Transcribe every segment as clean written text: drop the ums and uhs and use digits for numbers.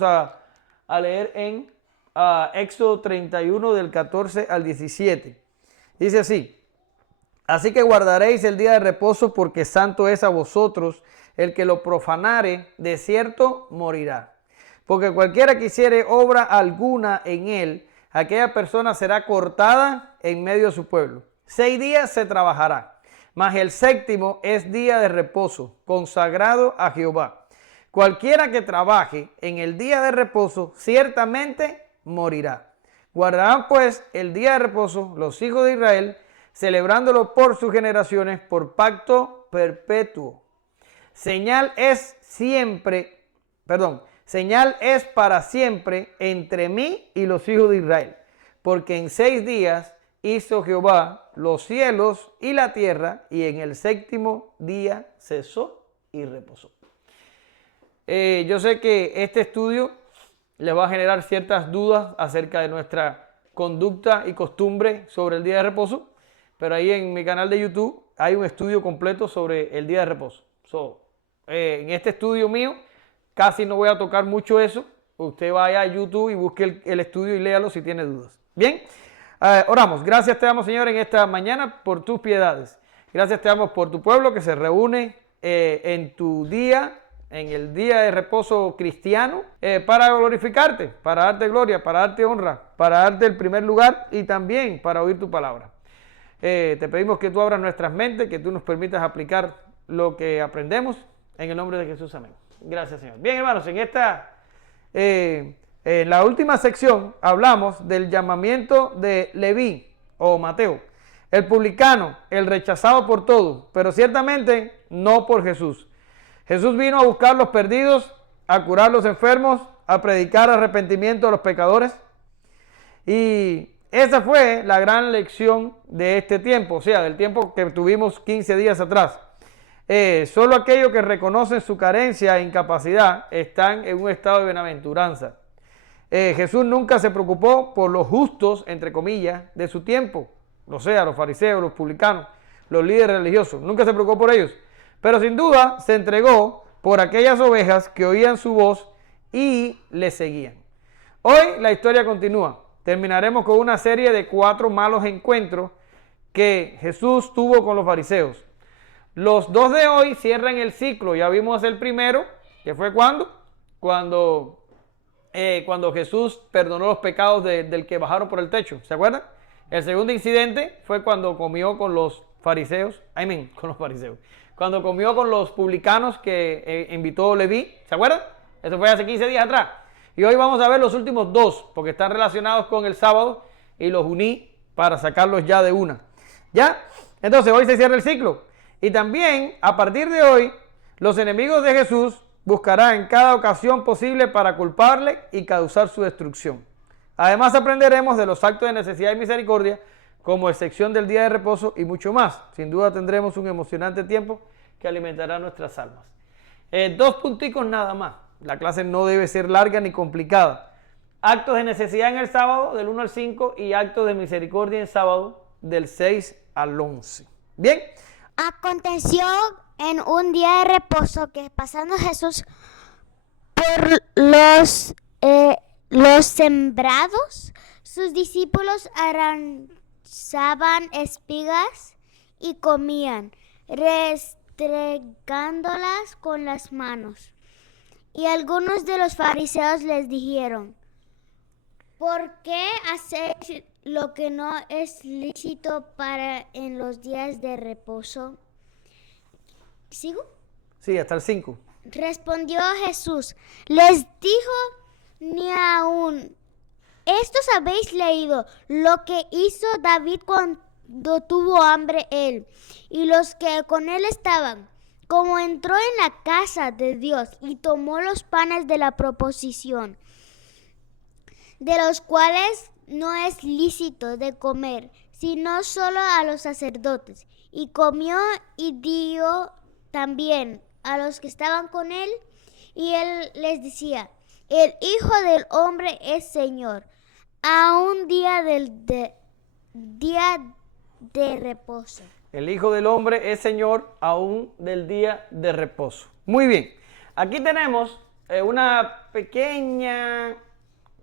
Vamos a leer en Éxodo 31 del 14 al 17. Dice así: así que guardaréis el día de reposo, porque santo es a vosotros. El que lo profanare, de cierto morirá. Porque cualquiera que hiciere obra alguna en él, aquella persona será cortada en medio de su pueblo. 6 días se trabajará, mas el séptimo es día de reposo, consagrado a Jehová. Cualquiera que trabaje en el día de reposo, ciertamente morirá. Guardarán pues el día de reposo los hijos de Israel, celebrándolo por sus generaciones, por pacto perpetuo. Señal es para siempre entre mí y los hijos de Israel, porque en 6 días hizo Jehová los cielos y la tierra, y en el séptimo día cesó y reposó. Yo sé que este estudio les va a generar ciertas dudas acerca de nuestra conducta y costumbre sobre el día de reposo, pero ahí en mi canal de YouTube hay un estudio completo sobre el día de reposo. En este estudio mío casi no voy a tocar mucho eso. Usted vaya a YouTube y busque el estudio y léalo si tiene dudas. Bien, oramos. Gracias te damos, Señor, en esta mañana por tus piedades. Gracias te damos por tu pueblo que se reúne en tu día, en el día de reposo cristiano, para glorificarte, para darte gloria, para darte honra, para darte el primer lugar y también para oír tu palabra. Te pedimos que tú abras nuestras mentes, que tú nos permitas aplicar lo que aprendemos. En el nombre de Jesús, amén. Gracias, Señor. Bien, hermanos, en la última sección hablamos del llamamiento de Leví o Mateo, el publicano, el rechazado por todos, pero ciertamente no por Jesús. Jesús vino a buscar los perdidos, a curar los enfermos, a predicar arrepentimiento a los pecadores. Y esa fue la gran lección de este tiempo, o sea, del tiempo que tuvimos 15 días atrás. Solo aquellos que reconocen su carencia e incapacidad están en un estado de bienaventuranza. Jesús nunca se preocupó por los justos, entre comillas, de su tiempo, o sea, los fariseos, los publicanos, los líderes religiosos. Nunca se preocupó por ellos, pero sin duda se entregó por aquellas ovejas que oían su voz y le seguían. Hoy la historia continúa. Terminaremos con una serie de 4 malos encuentros que Jesús tuvo con los fariseos. Los 2 de hoy cierran el ciclo. Ya vimos el primero, que fue cuando Jesús perdonó los pecados del que bajaron por el techo. ¿Se acuerdan? El segundo incidente fue cuando comió con los fariseos. Cuando comió con los publicanos que invitó Leví. ¿Se acuerdan? Eso fue hace 15 días atrás. Y hoy vamos a ver los últimos 2, porque están relacionados con el sábado y los uní para sacarlos ya de una. ¿Ya? Entonces hoy se cierra el ciclo. Y también, a partir de hoy, los enemigos de Jesús buscarán en cada ocasión posible para culparle y causar su destrucción. Además, aprenderemos de los actos de necesidad y misericordia, como excepción del día de reposo y mucho más. Sin duda tendremos un emocionante tiempo que alimentará nuestras almas. 2 punticos nada más. La clase no debe ser larga ni complicada. Actos de necesidad en el sábado, del 1 al 5, y actos de misericordia en sábado, del 6 al 11. Bien. Aconteció en un día de reposo que, pasando Jesús por los sembrados, sus discípulos arranzaban espigas y comían, restregándolas con las manos. Y algunos de los fariseos les dijeron: ¿por qué hacéis lo que no es lícito para en los días de reposo? ¿Sigo? Sí, hasta el 5. Respondió Jesús, les dijo: ni aún estos habéis leído lo que hizo David cuando tuvo hambre él y los que con él estaban, como entró en la casa de Dios y tomó los panes de la proposición, de los cuales no es lícito de comer, sino solo a los sacerdotes, y comió y dio también a los que estaban con él, y él les decía: el Hijo del Hombre es Señor, a un día de reposo. El Hijo del Hombre es Señor aún del día de reposo. Muy bien, aquí tenemos una pequeña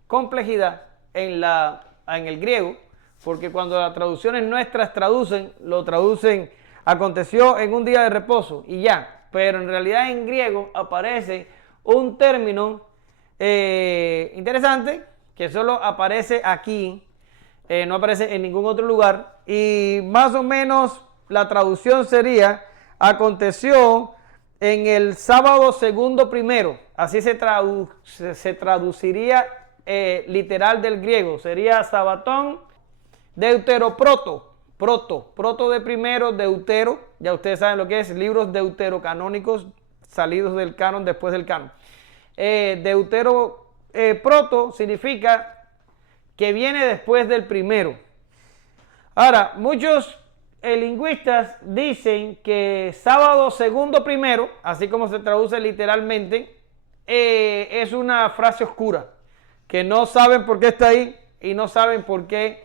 complejidad en el griego, porque cuando las traducciones nuestras lo traducen aconteció en un día de reposo y ya, pero en realidad en griego aparece un término interesante que solo aparece aquí, no aparece en ningún otro lugar, y más o menos la traducción sería aconteció en el sábado segundo primero, así se traduciría literal del griego, sería sabatón deuteroproto, proto de primero, deutero, ya ustedes saben lo que es, libros deuterocanónicos salidos del canon después del canon. Proto significa que viene después del primero. Ahora, muchos lingüistas dicen que sábado segundo primero, así como se traduce literalmente, es una frase oscura, que no saben por qué está ahí y no saben por qué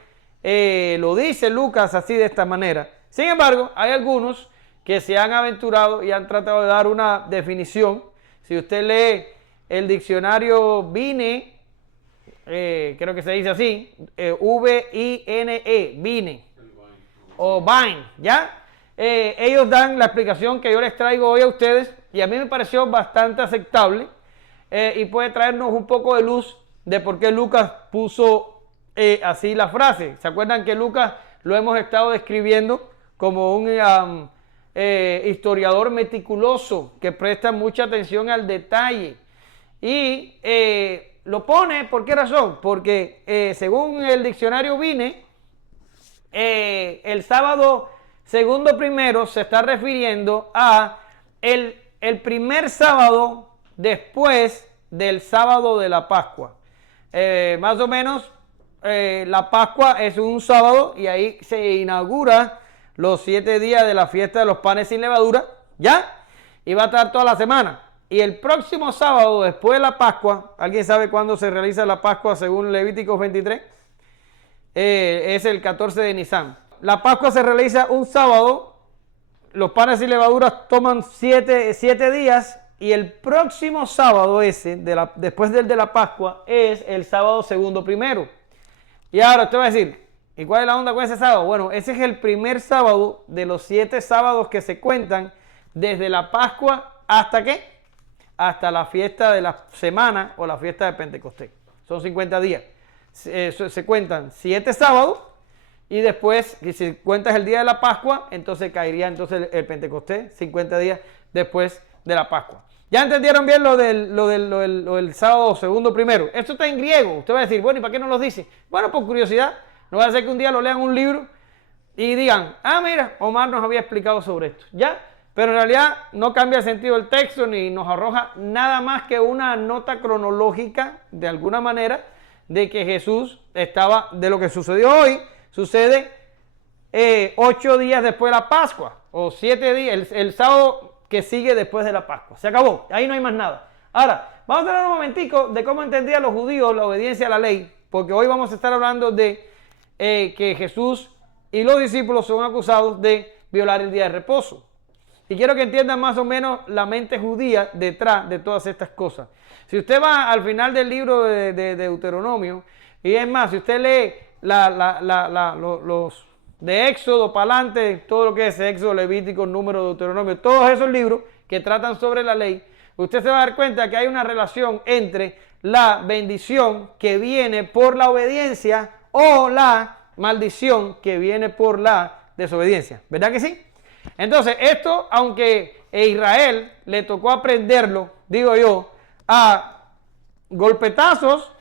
lo dice Lucas así de esta manera. Sin embargo, hay algunos que se han aventurado y han tratado de dar una definición. Si usted lee el diccionario Vine, creo que se dice así, V-I-N-E, Vine, o Vine, ¿ya? Ellos dan la explicación que yo les traigo hoy a ustedes y a mí me pareció bastante aceptable y puede traernos un poco de luz de por qué Lucas puso así la frase. ¿Se acuerdan que Lucas lo hemos estado describiendo como un historiador meticuloso que presta mucha atención al detalle? Y lo pone, ¿por qué razón? Porque según el diccionario Vine, el sábado segundo primero se está refiriendo a el primer sábado después del sábado de la Pascua. Más o menos la Pascua es un sábado y ahí se inaugura los 7 días de la fiesta de los panes sin levadura, ¿ya? Y va a estar toda la semana. Y el próximo sábado después de la Pascua, ¿alguien sabe cuándo se realiza la Pascua según Levíticos 23? Es el 14 de Nisan. La Pascua se realiza un sábado, los panes sin levaduras toman 7 días y el próximo sábado después del de la Pascua, es el sábado segundo primero. Y ahora usted va a decir, ¿y cuál es la onda con ese sábado? Bueno, ese es el primer sábado de los 7 sábados que se cuentan desde la Pascua hasta ¿qué? Hasta la fiesta de la semana o la fiesta de Pentecostés. Son 50 días. Se cuentan 7 sábados y después, si cuentas el día de la Pascua, entonces caería el Pentecostés 50 días después de la Pascua. ¿Ya entendieron bien lo del sábado segundo primero? Esto está en griego. Usted va a decir, bueno, ¿y para qué no lo dice? Bueno, por curiosidad. No va a ser que un día lo lean un libro y digan, mira, Omar nos había explicado sobre esto. ¿Ya? Pero en realidad no cambia el sentido del texto ni nos arroja nada más que una nota cronológica, de alguna manera, de que Jesús estaba, de lo que sucedió hoy, sucede 8 días después de la Pascua, o 7 días, el sábado que sigue después de la Pascua. Se acabó, ahí no hay más nada. Ahora, vamos a hablar un momentico de cómo entendían los judíos la obediencia a la ley, porque hoy vamos a estar hablando de que Jesús y los discípulos son acusados de violar el día de reposo. Y quiero que entiendan más o menos la mente judía detrás de todas estas cosas. Si usted va al final del libro de Deuteronomio, y es más, si usted lee los de Éxodo para adelante, todo lo que es Éxodo, Levítico, Número, Deuteronomio, todos esos libros que tratan sobre la ley, usted se va a dar cuenta que hay una relación entre la bendición que viene por la obediencia o la maldición que viene por la desobediencia. ¿Verdad que sí? Entonces, esto, aunque a Israel le tocó aprenderlo, digo yo, a golpetazos,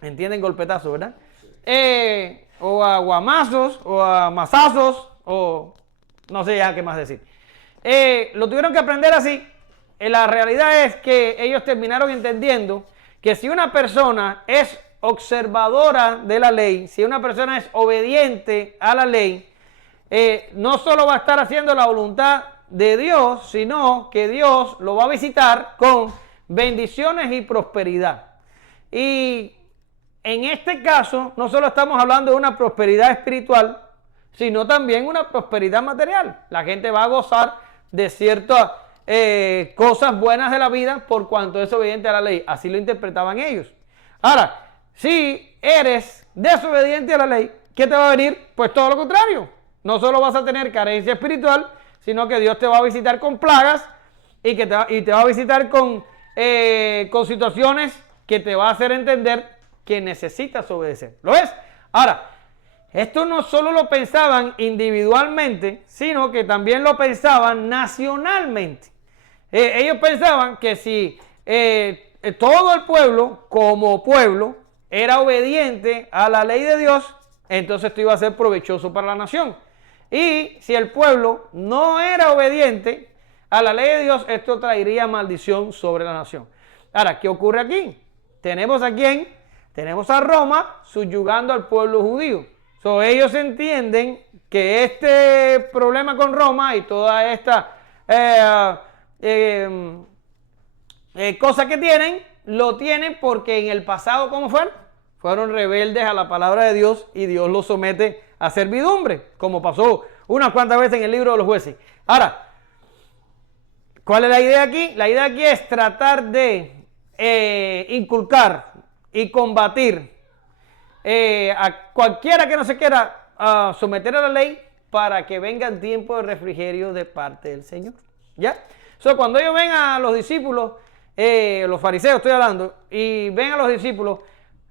¿entienden golpetazos, verdad? O a guamazos, o a mazazos, o no sé ya qué más decir. Lo tuvieron que aprender así. La realidad es que ellos terminaron entendiendo que si una persona es observadora de la ley, si una persona es obediente a la ley, no solo va a estar haciendo la voluntad de Dios, sino que Dios lo va a visitar con bendiciones y prosperidad. Y en este caso, no solo estamos hablando de una prosperidad espiritual, sino también una prosperidad material. La gente va a gozar de cierta cosas buenas de la vida por cuanto es obediente a la ley. Así lo interpretaban ellos. Ahora, si eres desobediente a la ley, ¿qué te va a venir? Pues todo lo contrario. No solo vas a tener carencia espiritual, sino que Dios te va a visitar con plagas y te va a visitar con situaciones que te va a hacer entender que necesitas obedecer. ¿Lo ves? Ahora, esto no solo lo pensaban individualmente, sino que también lo pensaban nacionalmente. Ellos pensaban que si todo el pueblo, como pueblo, era obediente a la ley de Dios, entonces esto iba a ser provechoso para la nación. Y si el pueblo no era obediente a la ley de Dios, esto traería maldición sobre la nación. Ahora, ¿qué ocurre aquí? ¿Tenemos a quién? Tenemos a Roma subyugando al pueblo judío. Ellos entienden que este problema con Roma y toda esta cosa que tienen, lo tienen porque en el pasado, ¿cómo fueron? Fueron rebeldes a la palabra de Dios y Dios los somete a servidumbre, como pasó unas cuantas veces en el libro de los jueces. Ahora, ¿cuál es la idea aquí? La idea aquí es tratar de inculcar y combatir a cualquiera que no se quiera someter a la ley para que vengan tiempos de refrigerio de parte del Señor. ¿Ya? Cuando ellos ven a los discípulos, los fariseos estoy hablando, y ven a los discípulos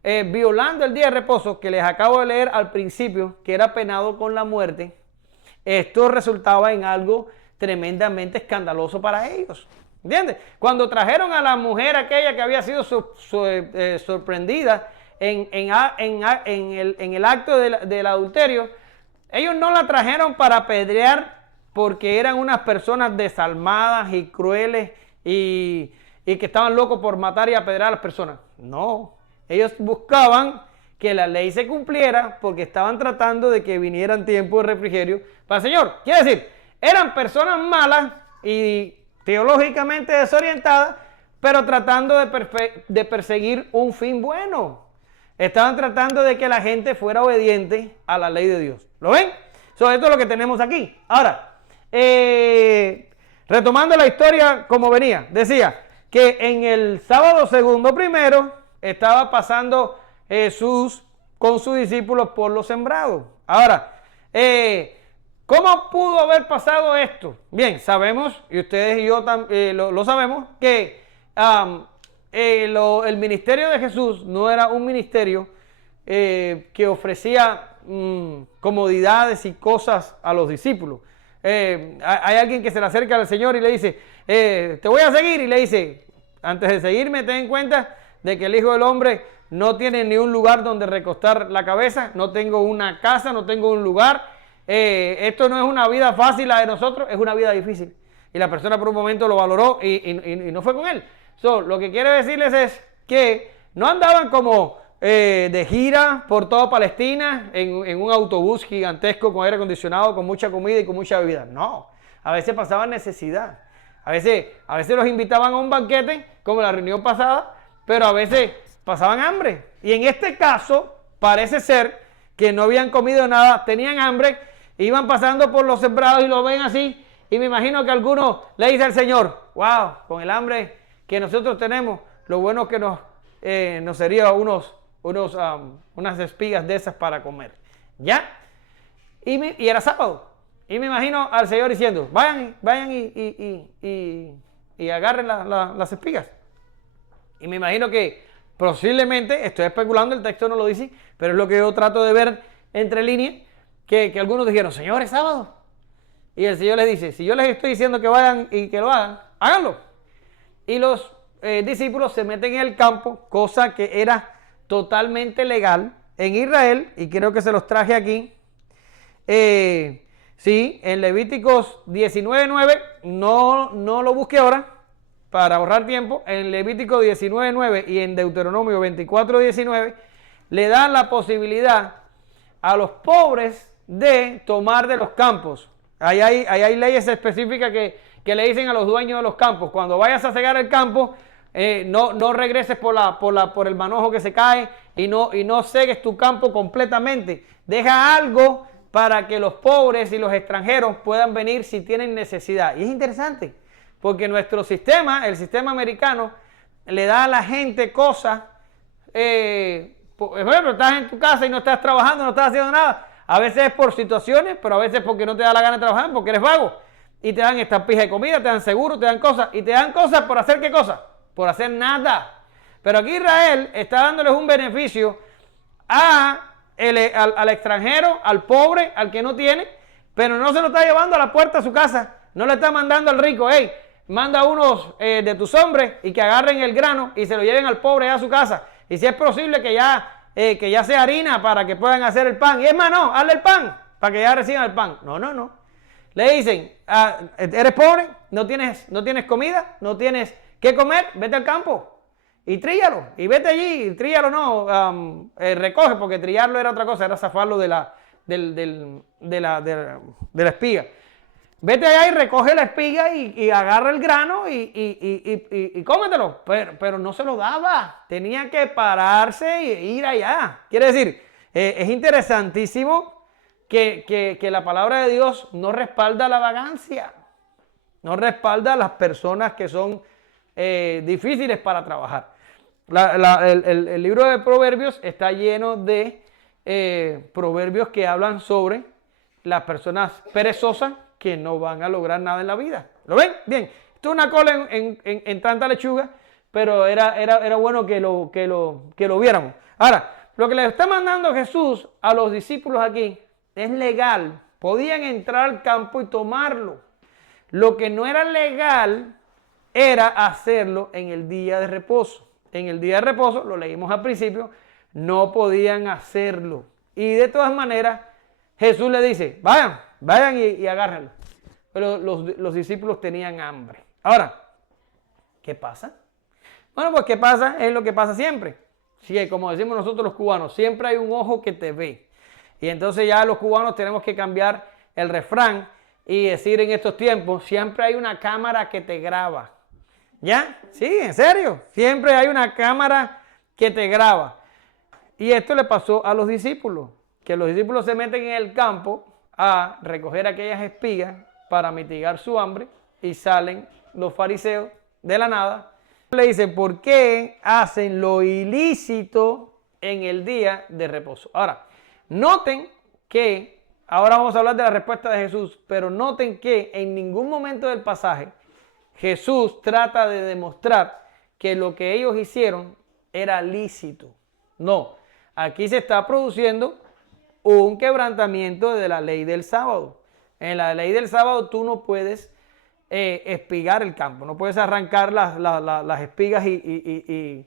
violando el día de reposo que les acabo de leer al principio, que era penado con la muerte, esto resultaba en algo tremendamente escandaloso para ellos. ¿Entiendes? Cuando trajeron a la mujer aquella que había sido sorprendida en el acto del adulterio, ellos no la trajeron para apedrear porque eran unas personas desalmadas y crueles y que estaban locos por matar y apedrear a las personas. No, ellos buscaban que la ley se cumpliera porque estaban tratando de que vinieran tiempos de refrigerio para el Señor. Quiere decir, eran personas malas y teológicamente desorientadas, pero tratando de perseguir un fin bueno. Estaban tratando de que la gente fuera obediente a la ley de Dios. ¿Lo ven? Esto es lo que tenemos aquí. Ahora, retomando la historia como venía, decía que en el sábado segundo primero estaba pasando Jesús con sus discípulos por los sembrados. Ahora, ¿cómo pudo haber pasado esto? Bien, sabemos, y ustedes y yo lo sabemos, que el ministerio de Jesús no era un ministerio que ofrecía comodidades y cosas a los discípulos. Hay alguien que se le acerca al Señor y le dice, te voy a seguir, y le dice, antes de seguirme, ten en cuenta de que el Hijo del Hombre no tiene ni un lugar donde recostar la cabeza, no tengo una casa, no tengo un lugar. Esto no es una vida fácil la de nosotros, es una vida difícil. Y la persona por un momento lo valoró y no fue con él. Lo que quiero decirles es que no andaban como de gira por toda Palestina en un autobús gigantesco con aire acondicionado, con mucha comida y con mucha bebida. No, a veces pasaban necesidad. A veces los invitaban a un banquete, como la reunión pasada, pero a veces pasaban hambre. Y en este caso, parece ser que no habían comido nada, tenían hambre, iban pasando por los sembrados y lo ven así. Y me imagino que alguno le dice al Señor, wow, con el hambre que nosotros tenemos, lo bueno que nos sería unas espigas de esas para comer. ¿Ya? Y era sábado. Y me imagino al Señor diciendo, vayan y agarren las espigas. Y me imagino que posiblemente, estoy especulando, el texto no lo dice, pero es lo que yo trato de ver entre líneas, que algunos dijeron, Señor, es sábado. Y el Señor les dice, si yo les estoy diciendo que vayan y que lo hagan, háganlo. Y los discípulos se meten en el campo, cosa que era totalmente legal en Israel, y creo que se los traje aquí. Sí, en Levíticos 19:9, no lo busque ahora para ahorrar tiempo. En Levítico 19:9 y en Deuteronomio 24:19 le dan la posibilidad a los pobres de tomar de los campos. Ahí hay leyes específicas que le dicen a los dueños de los campos, cuando vayas a cegar el campo, no regreses por el manojo que se cae y no cegues tu campo completamente. Deja algo para que los pobres y los extranjeros puedan venir si tienen necesidad. Y es interesante, Porque nuestro sistema, el sistema americano, le da a la gente cosas. Por ejemplo, estás en tu casa y no estás trabajando, no estás haciendo nada. A veces es por situaciones, pero a veces porque no te da la gana de trabajar, porque eres vago. Y te dan estampillas de comida, te dan seguro, te dan cosas. Y te dan cosas por hacer ¿qué cosa? Por hacer nada. Pero aquí Israel está dándoles un beneficio al extranjero, al pobre, al que no tiene, pero no se lo está llevando a la puerta de su casa. No le está mandando al rico, hey, manda a unos de tus hombres y que agarren el grano y se lo lleven al pobre a su casa. Y si es posible que ya sea harina para que puedan hacer el pan. Y es más, no, hazle el pan para que ya reciban el pan. No. Le dicen, eres pobre, no tienes comida, no tienes qué comer, vete al campo y tríllalo. Y vete allí, tríllalo no, recoge, porque trillarlo era otra cosa, era zafarlo de la espiga. Vete allá y recoge la espiga y agarra el grano y cómetelo. Pero no se lo daba. Tenía que pararse e ir allá. Quiere decir, es interesantísimo que la palabra de Dios no respalda la vagancia. No respalda a las personas que son difíciles para trabajar. El libro de Proverbios está lleno de proverbios que hablan sobre las personas perezosas que no van a lograr nada en la vida. ¿Lo ven? Bien. Esto es una cola en tanta lechuga, pero era bueno que lo viéramos. Ahora, lo que le está mandando Jesús a los discípulos aquí es legal. Podían entrar al campo y tomarlo. Lo que no era legal era hacerlo en el día de reposo. En el día de reposo, lo leímos al principio, no podían hacerlo. Y de todas maneras, Jesús le dice, vayan y agárrenlo. Pero los discípulos tenían hambre. Ahora, ¿qué pasa? Bueno, pues ¿qué pasa? Es lo que pasa siempre. Sí, como decimos nosotros los cubanos, siempre hay un ojo que te ve. Y entonces ya los cubanos tenemos que cambiar el refrán y decir en estos tiempos, siempre hay una cámara que te graba. ¿Ya? Sí, en serio. Siempre hay una cámara que te graba. Y esto le pasó a los discípulos, que los discípulos se meten en el campo a recoger aquellas espigas para mitigar su hambre y salen los fariseos de la nada. Le dicen, ¿por qué hacen lo ilícito en el día de reposo? Ahora, noten que, ahora vamos a hablar de la respuesta de Jesús, pero noten que en ningún momento del pasaje Jesús trata de demostrar que lo que ellos hicieron era lícito. No, aquí se está produciendo un quebrantamiento de la ley del sábado. En la ley del sábado tú no puedes espigar el campo, no puedes arrancar las espigas y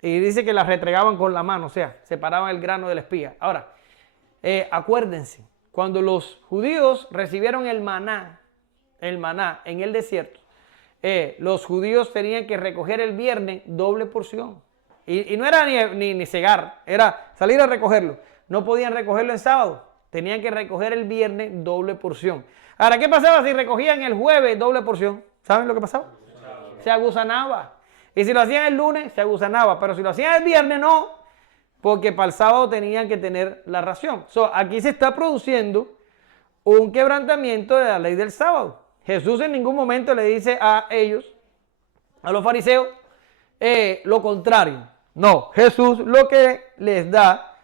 dice que las retregaban con la mano, o sea, separaban el grano de la espiga. Ahora, acuérdense, cuando los judíos recibieron el maná en el desierto, los judíos tenían que recoger el viernes doble porción. Y no era ni cegar, era salir a recogerlo. No podían recogerlo en sábado, tenían que recoger el viernes doble porción. Ahora, ¿qué pasaba si recogían el jueves doble porción? ¿Saben lo que pasaba? Se agusanaba. Y si lo hacían el lunes, se agusanaba. Pero si lo hacían el viernes, no, porque para el sábado tenían que tener la ración. Aquí se está produciendo un quebrantamiento de la ley del sábado. Jesús en ningún momento le dice a ellos, a los fariseos, lo contrario. No, Jesús lo que les da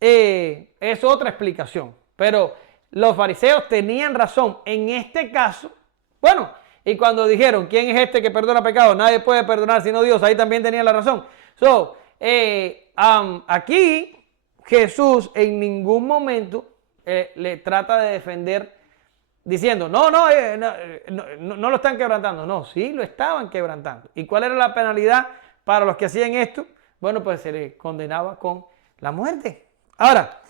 es otra explicación. Pero los fariseos tenían razón en este caso. Bueno, y cuando dijeron, ¿quién es este que perdona pecados? Nadie puede perdonar sino Dios. Ahí también tenían la razón. Aquí Jesús en ningún momento le trata de defender diciendo, no lo están quebrantando. No, sí lo estaban quebrantando. ¿Y cuál era la penalidad para los que hacían esto? Bueno, pues se les condenaba con la muerte. Ahora,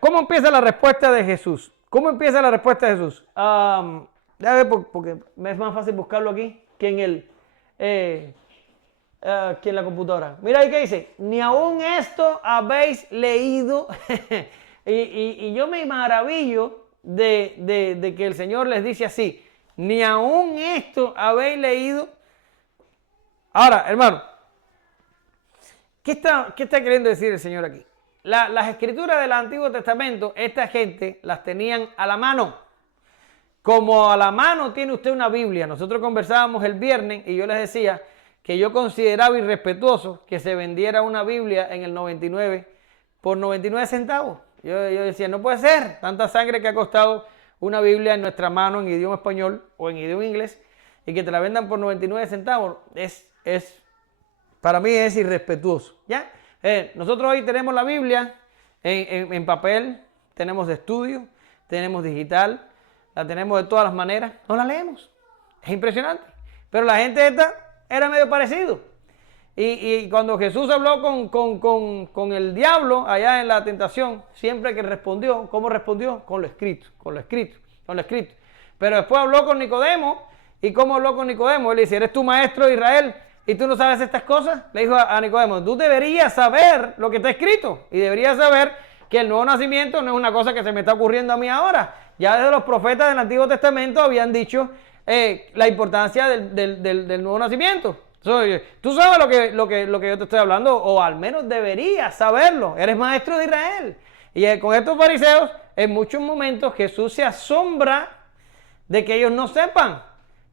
¿cómo empieza la respuesta de Jesús? ¿Cómo empieza la respuesta de Jesús? Déjame ver porque me es más fácil buscarlo aquí que en la computadora. Mira ahí que dice, ni aún esto habéis leído. y yo me maravillo de que el Señor les dice así, ni aún esto habéis leído. Ahora, hermano, ¿qué está queriendo decir el Señor aquí? Las escrituras del Antiguo Testamento, esta gente las tenían a la mano. como a la mano tiene usted una Biblia. Nosotros conversábamos el viernes y yo les decía que yo consideraba irrespetuoso que se vendiera una Biblia en el 99 por 99 centavos. Yo decía, no puede ser tanta sangre que ha costado una Biblia en nuestra mano en idioma español o en idioma inglés y que te la vendan por 99 centavos. Para mí es irrespetuoso. ¿Ya? Nosotros hoy tenemos la Biblia en papel, tenemos de estudio, tenemos digital, la tenemos de todas las maneras, no la leemos. Es impresionante. Pero la gente esta era medio parecido. Y cuando Jesús habló con el diablo allá en la tentación, siempre que respondió, ¿cómo respondió? Con lo escrito, con lo escrito, con lo escrito. Pero después habló con Nicodemo, ¿y cómo habló con Nicodemo? Él le dice, ¿eres tú maestro de Israel y tú no sabes estas cosas? Le dijo a Nicodemo, tú deberías saber lo que está escrito y deberías saber que el nuevo nacimiento no es una cosa que se me está ocurriendo a mí ahora. Ya desde los profetas del Antiguo Testamento habían dicho la importancia del nuevo nacimiento. Tú sabes lo que yo te estoy hablando, o al menos deberías saberlo. Eres maestro de Israel. Y con estos fariseos, en muchos momentos Jesús se asombra de que ellos no sepan.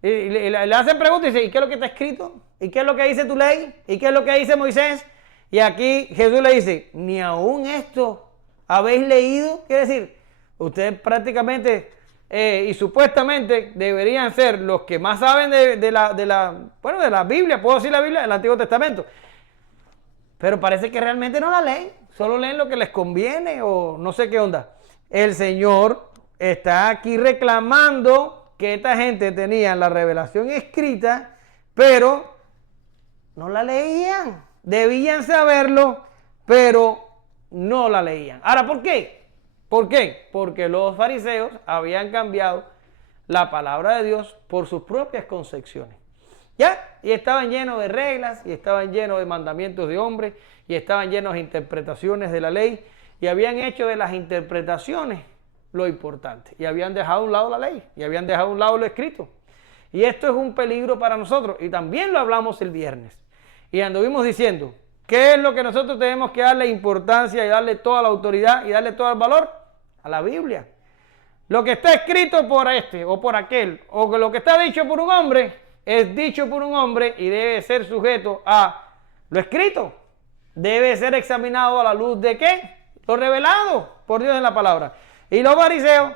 Y le hacen preguntas y dice, ¿y qué es lo que está escrito? ¿Y qué es lo que dice tu ley? ¿Y qué es lo que dice Moisés? Y aquí Jesús le dice, ni aún esto habéis leído. Quiere decir, ustedes prácticamente y supuestamente deberían ser los que más saben de la Biblia, puedo decir la Biblia, del Antiguo Testamento. Pero parece que realmente no la leen, solo leen lo que les conviene o no sé qué onda. El Señor está aquí reclamando que esta gente tenía la revelación escrita, pero no la leían. Debían saberlo, pero no la leían. Ahora, ¿por qué? ¿Por qué? Porque los fariseos habían cambiado la palabra de Dios por sus propias concepciones. ¿Ya? Y estaban llenos de reglas, y estaban llenos de mandamientos de hombres, y estaban llenos de interpretaciones de la ley, y habían hecho de las interpretaciones lo importante. Y habían dejado a un lado la ley, y habían dejado a un lado lo escrito. Y esto es un peligro para nosotros, y también lo hablamos el viernes. Y anduvimos diciendo, ¿qué es lo que nosotros tenemos que darle importancia y darle toda la autoridad y darle todo el valor? A la Biblia. Lo que está escrito por este o por aquel, o lo que está dicho por un hombre, es dicho por un hombre y debe ser sujeto a lo escrito. Debe ser examinado a la luz de ¿qué? Lo revelado por Dios en la palabra. Y los fariseos,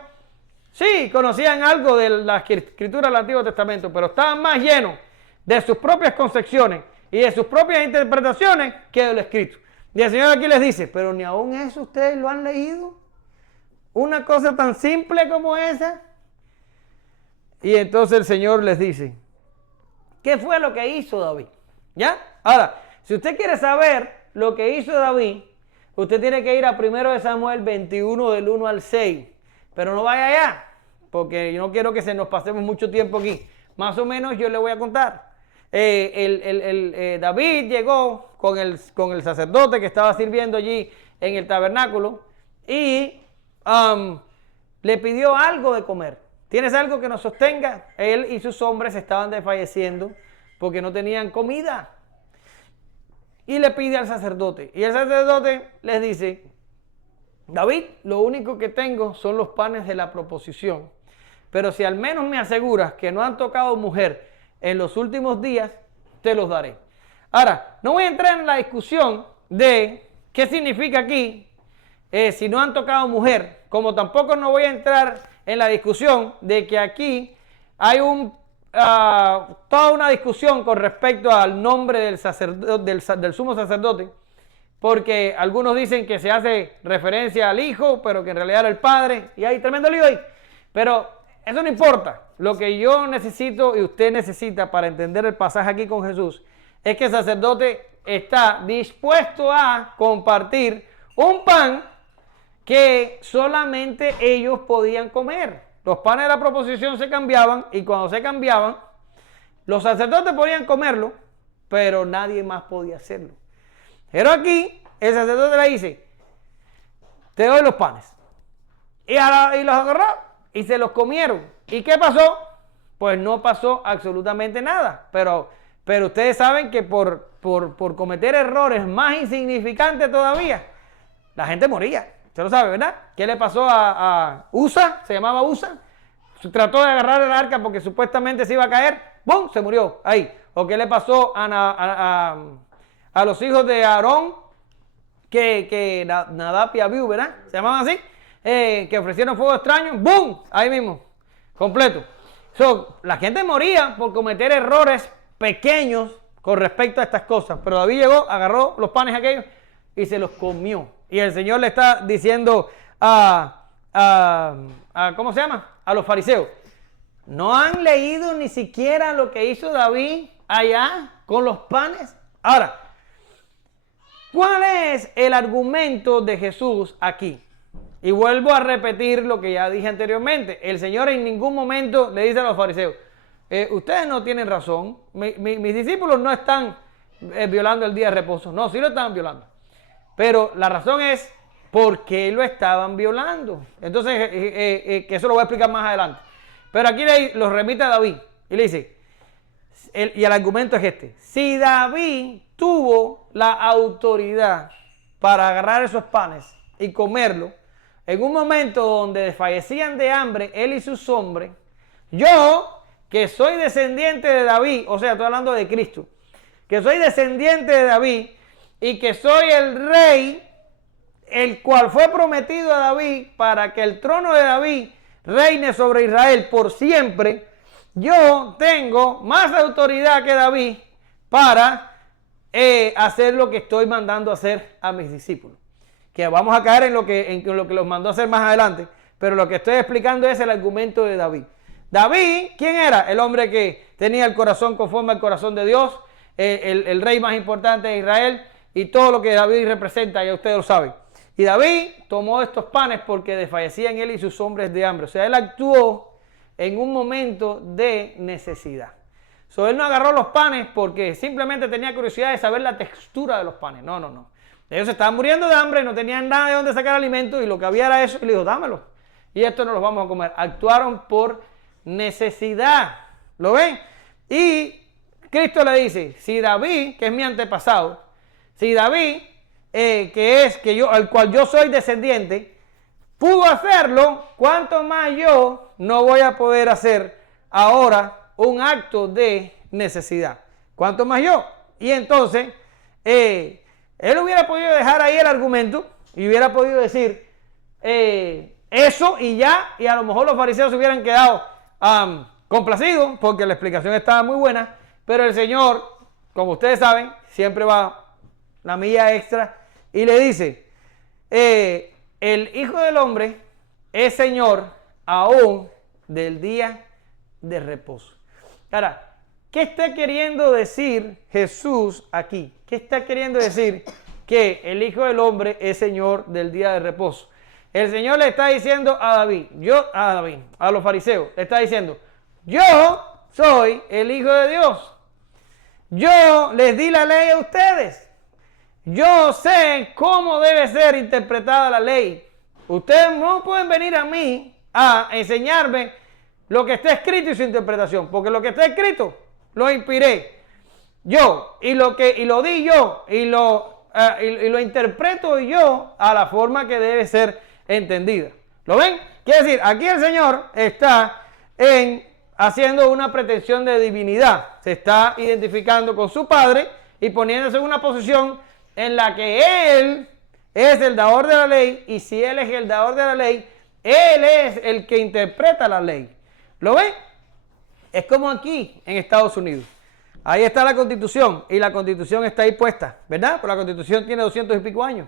sí, conocían algo de la escritura del Antiguo Testamento, pero estaban más llenos de sus propias concepciones y de sus propias interpretaciones que de lo escrito. Y el Señor aquí les dice, pero ni aún eso ustedes lo han leído. Una cosa tan simple como esa. Y entonces el Señor les dice, ¿qué fue lo que hizo David? ¿Ya? Ahora, si usted quiere saber lo que hizo David, usted tiene que ir a 1 Samuel 21 del 1 al 6. Pero no vaya allá, porque yo no quiero que se nos pasemos mucho tiempo aquí. Más o menos yo le voy a contar. David llegó con el sacerdote que estaba sirviendo allí en el tabernáculo y le pidió algo de comer. ¿Tienes algo que nos sostenga? Él y sus hombres estaban desfalleciendo porque no tenían comida. Y le pide al sacerdote. Y el sacerdote les dice, David, lo único que tengo son los panes de la proposición. Pero si al menos me aseguras que no han tocado mujer en los últimos días, te los daré. Ahora, no voy a entrar en la discusión de qué significa aquí si no han tocado mujer, como tampoco no voy a entrar en la discusión de que aquí hay toda una discusión con respecto al nombre del sumo sacerdote, porque algunos dicen que se hace referencia al hijo, pero que en realidad era el padre, y hay tremendo lío ahí. Pero eso no importa. Lo que yo necesito y usted necesita para entender el pasaje aquí con Jesús es que el sacerdote está dispuesto a compartir un pan que solamente ellos podían comer. Los panes de la proposición se cambiaban y cuando se cambiaban, los sacerdotes podían comerlo, pero nadie más podía hacerlo. Pero aquí el sacerdote le dice, te doy los panes. Y los agarró y se los comieron. ¿Y qué pasó? Pues no pasó absolutamente nada. Pero ustedes saben que por cometer errores más insignificantes todavía, la gente moría. Usted lo sabe, ¿verdad? ¿Qué le pasó a Usa? Se llamaba Usa. trató de agarrar el arca porque supuestamente se iba a caer, ¡bum! Se murió ahí. ¿O qué le pasó a los hijos de Aarón, que Nadab y Abiú, ¿verdad? Se llamaban así, que ofrecieron fuego extraño, ¡bum! Ahí mismo, completo. La gente moría por cometer errores pequeños con respecto a estas cosas, pero David llegó, agarró los panes aquellos y se los comió. Y el Señor le está diciendo ¿cómo se llama? A los fariseos, ¿no han leído ni siquiera lo que hizo David allá con los panes? Ahora, ¿cuál es el argumento de Jesús aquí? Y vuelvo a repetir lo que ya dije anteriormente. El Señor en ningún momento le dice a los fariseos, ustedes no tienen razón, mis discípulos no están violando el día de reposo. No, sí lo estaban violando. Pero la razón es por qué lo estaban violando. Entonces, que eso lo voy a explicar más adelante. Pero aquí los remite a David y le dice, y el argumento es este: si David tuvo la autoridad para agarrar esos panes y comerlo, en un momento donde desfallecían de hambre él y sus hombres, yo, que soy descendiente de David, o sea, estoy hablando de Cristo, que soy descendiente de David y que soy el rey, el cual fue prometido a David para que el trono de David reine sobre Israel por siempre, yo tengo más autoridad que David para hacer lo que estoy mandando hacer a mis discípulos. Que vamos a caer en lo que los mandó a hacer más adelante, pero lo que estoy explicando es el argumento de David. David, ¿quién era? El hombre que tenía el corazón conforme al corazón de Dios, el rey más importante de Israel, y todo lo que David representa, ya ustedes lo saben. Y David tomó estos panes porque desfallecían él y sus hombres de hambre. O sea, él actuó en un momento de necesidad. Él no agarró los panes porque simplemente tenía curiosidad de saber la textura de los panes. No, no, no. Ellos estaban muriendo de hambre, no tenían nada de dónde sacar alimento y lo que había era eso. Y le dijo, dámelo. Y esto no los vamos a comer. Actuaron por necesidad. ¿Lo ven? Y Cristo le dice, si David, que es mi antepasado, si David, al cual yo soy descendiente, pudo hacerlo, ¿cuánto más yo no voy a poder hacer ahora un acto de necesidad? ¿Cuánto más yo? Y entonces, él hubiera podido dejar ahí el argumento y hubiera podido decir eso y ya, y a lo mejor los fariseos se hubieran quedado complacidos porque la explicación estaba muy buena, pero el Señor, como ustedes saben, siempre va la milla extra y le dice, el Hijo del Hombre es Señor aún del día de reposo. Ahora, ¿qué está queriendo decir Jesús aquí? ¿Qué está queriendo decir que el Hijo del Hombre es Señor del día de reposo? El Señor le está diciendo a los fariseos, le está diciendo, yo soy el Hijo de Dios. Yo les di la ley a ustedes. Yo sé cómo debe ser interpretada la ley. Ustedes no pueden venir a mí a enseñarme lo que está escrito y su interpretación, porque lo que está escrito lo inspiré yo y lo di yo y lo interpreto yo a la forma que debe ser entendida. ¿Lo ven? Quiere decir, aquí el Señor está haciendo una pretensión de divinidad. Se está identificando con su Padre y poniéndose en una posición en la que Él es el dador de la ley, y si Él es el dador de la ley, Él es el que interpreta la ley. ¿Lo ven? Es como aquí en Estados Unidos. Ahí está la Constitución y la Constitución está ahí puesta, ¿verdad? Pero la Constitución tiene 200 y pico años.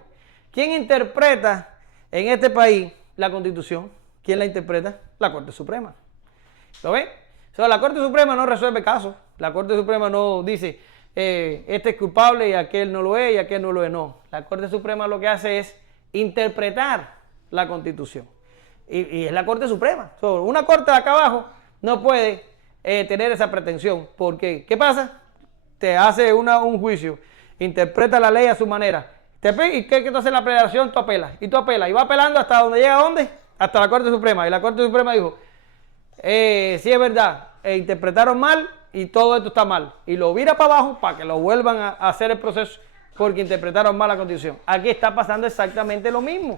¿Quién interpreta en este país la Constitución? ¿Quién la interpreta? La Corte Suprema. ¿Lo ven? La Corte Suprema no resuelve casos. La Corte Suprema no dice, este es culpable y aquel no lo es y aquel no lo es. No. La Corte Suprema lo que hace es interpretar la Constitución. Y es la Corte Suprema. Una corte de acá abajo no puede tener esa pretensión. Porque, ¿qué pasa? Te hace un juicio, interpreta la ley a su manera. ¿Y qué tú haces en la apelación? Tú apelas. Y tú apelas. Y va apelando hasta donde llega, ¿a dónde? Hasta la Corte Suprema. Y la Corte Suprema dijo, sí es verdad, interpretaron mal y todo esto está mal. Y lo vira para abajo para que lo vuelvan a hacer el proceso porque interpretaron mal la Constitución. Aquí está pasando exactamente lo mismo.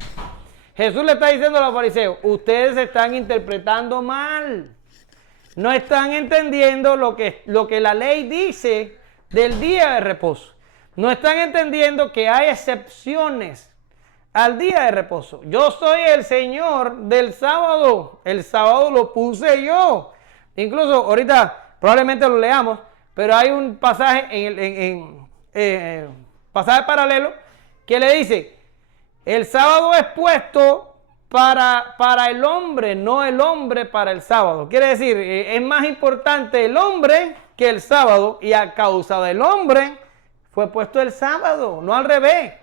Jesús le está diciendo a los fariseos, ustedes se están interpretando mal. No están entendiendo lo que la ley dice del día de reposo. No están entendiendo que hay excepciones al día de reposo. Yo soy el Señor del sábado. El sábado lo puse yo. Incluso ahorita probablemente lo leamos, pero hay un pasaje pasaje paralelo que le dice, el sábado es puesto para el hombre, no el hombre para el sábado. Quiere decir, es más importante el hombre que el sábado, y a causa del hombre fue puesto el sábado, no al revés.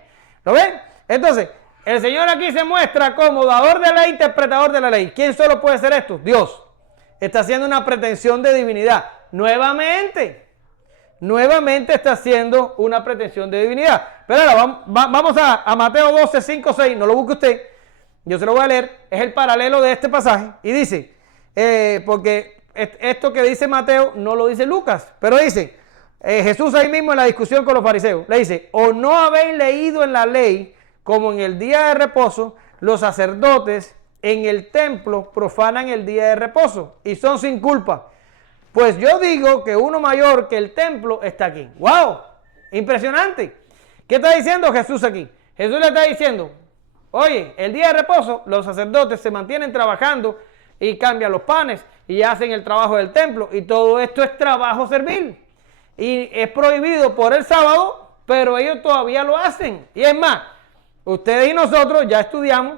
¿Lo ven? Entonces, el Señor aquí se muestra como dador de la ley, interpretador de la ley. ¿Quién solo puede ser esto? Dios. Está haciendo una pretensión de divinidad. Nuevamente está haciendo una pretensión de divinidad. Pero ahora vamos a Mateo 12, 5, 6. No lo busque usted. Yo se lo voy a leer. Es el paralelo de este pasaje. Y dice, porque esto que dice Mateo no lo dice Lucas. Pero dice, Jesús ahí mismo en la discusión con los fariseos. Le dice, ¿o no habéis leído en la ley como en el día de reposo los sacerdotes en el templo profanan el día de reposo y son sin culpa? Pues yo digo que uno mayor que el templo está aquí. ¡Wow! Impresionante. ¿Qué está diciendo Jesús aquí? Jesús le está diciendo, oye, el día de reposo los sacerdotes se mantienen trabajando y cambian los panes y hacen el trabajo del templo, y todo esto es trabajo servil. Y es prohibido por el sábado, pero ellos todavía lo hacen. Y es más, ustedes y nosotros ya estudiamos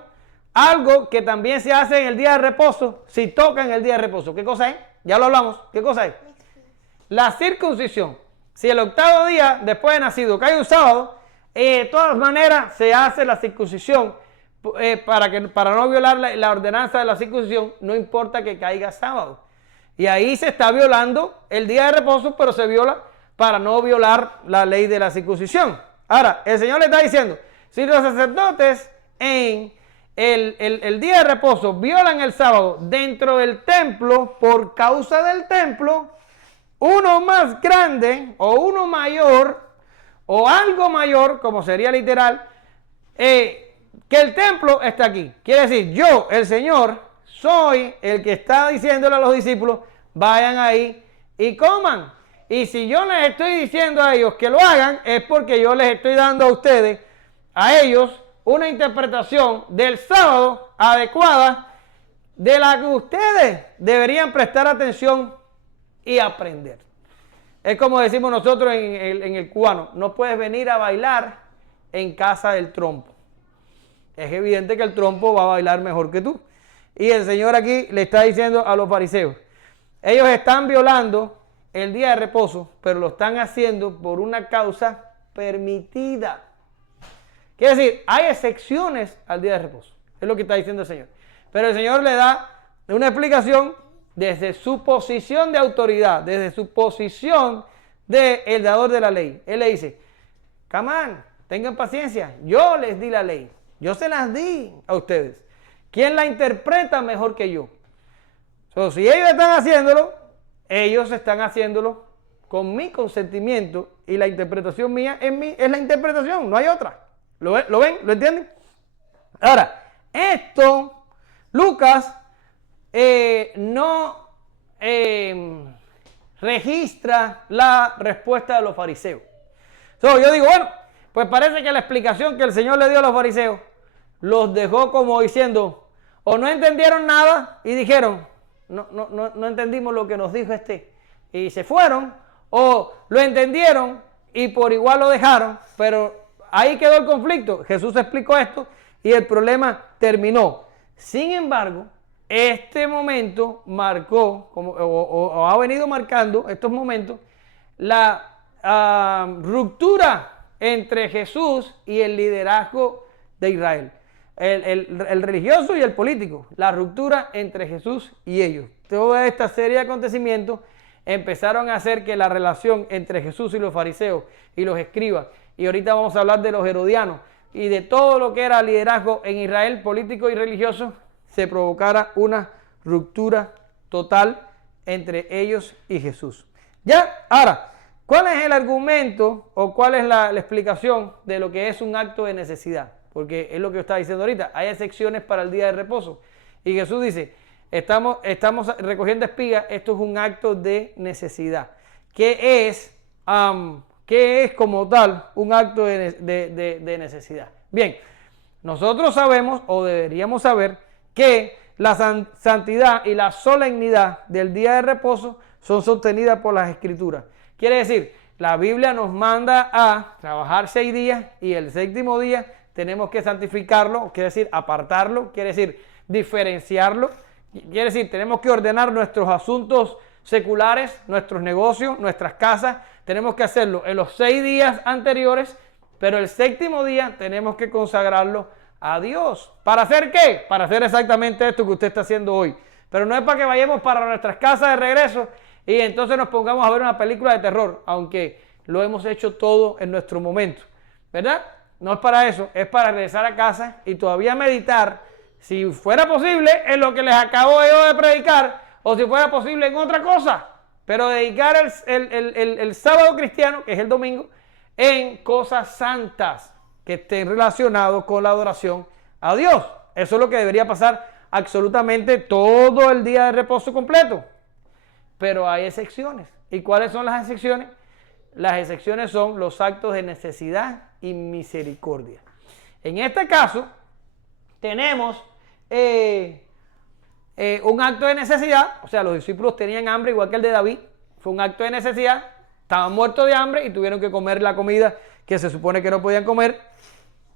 algo que también se hace en el día de reposo, si tocan el día de reposo. ¿Qué cosa es? Ya lo hablamos. ¿Qué cosa es? La circuncisión. Si el octavo día después de nacido cae un sábado, de todas maneras se hace la circuncisión para no violar la ordenanza de la circuncisión, no importa que caiga sábado. Y ahí se está violando el día de reposo, pero se viola para no violar la ley de la circuncisión. Ahora, el Señor le está diciendo, si los sacerdotes en el día de reposo violan el sábado dentro del templo, por causa del templo, uno más grande o uno mayor o algo mayor, como sería literal, que el templo está aquí. Quiere decir, yo, el Señor, soy el que está diciéndole a los discípulos, vayan ahí y coman. Y si yo les estoy diciendo a ellos que lo hagan, es porque yo les estoy dando a ustedes, a ellos, una interpretación del sábado adecuada de la que ustedes deberían prestar atención y aprender. Es como decimos nosotros en el cubano, no puedes venir a bailar en casa del trompo. Es evidente que el trompo va a bailar mejor que tú. Y el Señor aquí le está diciendo a los fariseos, ellos están violando el día de reposo, pero lo están haciendo por una causa permitida. Quiere decir, hay excepciones al día de reposo. Es lo que está diciendo el Señor. Pero el Señor le da una explicación desde su posición de autoridad, desde su posición de el dador de la ley. Él le dice, come on, tengan paciencia, yo les di la ley, yo se las di a ustedes. ¿Quién la interpreta mejor que yo? Si ellos están haciéndolo, ellos están haciéndolo con mi consentimiento, y la interpretación mía es la interpretación, no hay otra. ¿Lo ven? ¿Lo entienden? Ahora, esto, Lucas no registra la respuesta de los fariseos. Yo digo, bueno, pues parece que la explicación que el Señor le dio a los fariseos los dejó como diciendo, o no entendieron nada y dijeron, no entendimos lo que nos dijo y se fueron, o lo entendieron y por igual lo dejaron, pero ahí quedó el conflicto. Jesús explicó esto y el problema terminó. Sin embargo, este momento marcó, o ha venido marcando estos momentos, la ruptura entre Jesús y el liderazgo de Israel. El religioso y el político. La ruptura entre Jesús y ellos. Toda esta serie de acontecimientos empezaron a hacer que la relación entre Jesús y los fariseos y los escribas, y ahorita vamos a hablar de los herodianos y de todo lo que era liderazgo en Israel, político y religioso, se provocara una ruptura total entre ellos y Jesús. Ya, ahora, ¿cuál es el argumento o cuál es la explicación de lo que es un acto de necesidad? porque es lo que yo estaba diciendo ahorita, hay excepciones para el día de reposo. Y Jesús dice, estamos recogiendo espigas, esto es un acto de necesidad. ¿Qué es como tal un acto de necesidad? Bien, nosotros sabemos o deberíamos saber que la santidad y la solemnidad del día de reposo son sostenidas por las Escrituras. Quiere decir, la Biblia nos manda a trabajar 6 días y el séptimo día tenemos que santificarlo, quiere decir apartarlo, quiere decir diferenciarlo, quiere decir tenemos que ordenar nuestros asuntos seculares, nuestros negocios, nuestras casas, tenemos que hacerlo en los 6 días anteriores, pero el séptimo día tenemos que consagrarlo a Dios. ¿Para hacer qué? Para hacer exactamente esto que usted está haciendo hoy. Pero no es para que vayamos para nuestras casas de regreso y entonces nos pongamos a ver una película de terror, aunque lo hemos hecho todo en nuestro momento, ¿verdad? No es para eso, es para regresar a casa y todavía meditar, si fuera posible, en lo que les acabo yo de predicar, o si fuera posible en otra cosa, pero dedicar el sábado cristiano, que es el domingo, en cosas santas que estén relacionadas con la adoración a Dios. Eso es lo que debería pasar absolutamente todo el día de reposo completo. Pero hay excepciones. ¿Y cuáles son las excepciones? Las excepciones son los actos de necesidad y misericordia. En este caso, tenemos un acto de necesidad, o sea, los discípulos tenían hambre igual que el de David, fue un acto de necesidad, estaban muertos de hambre y tuvieron que comer la comida que se supone que no podían comer,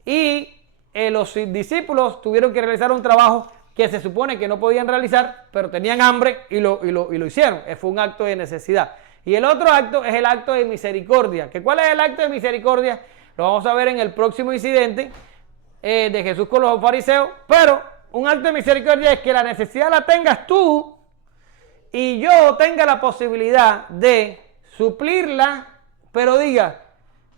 y los discípulos tuvieron que realizar un trabajo que se supone que no podían realizar, pero tenían hambre y lo hicieron. Fue un acto de necesidad. Y el otro acto es el acto de misericordia. ¿Cuál es el acto de misericordia? Lo vamos a ver en el próximo incidente de Jesús con los fariseos. Pero un acto de misericordia es que la necesidad la tengas tú y yo tenga la posibilidad de suplirla, pero diga,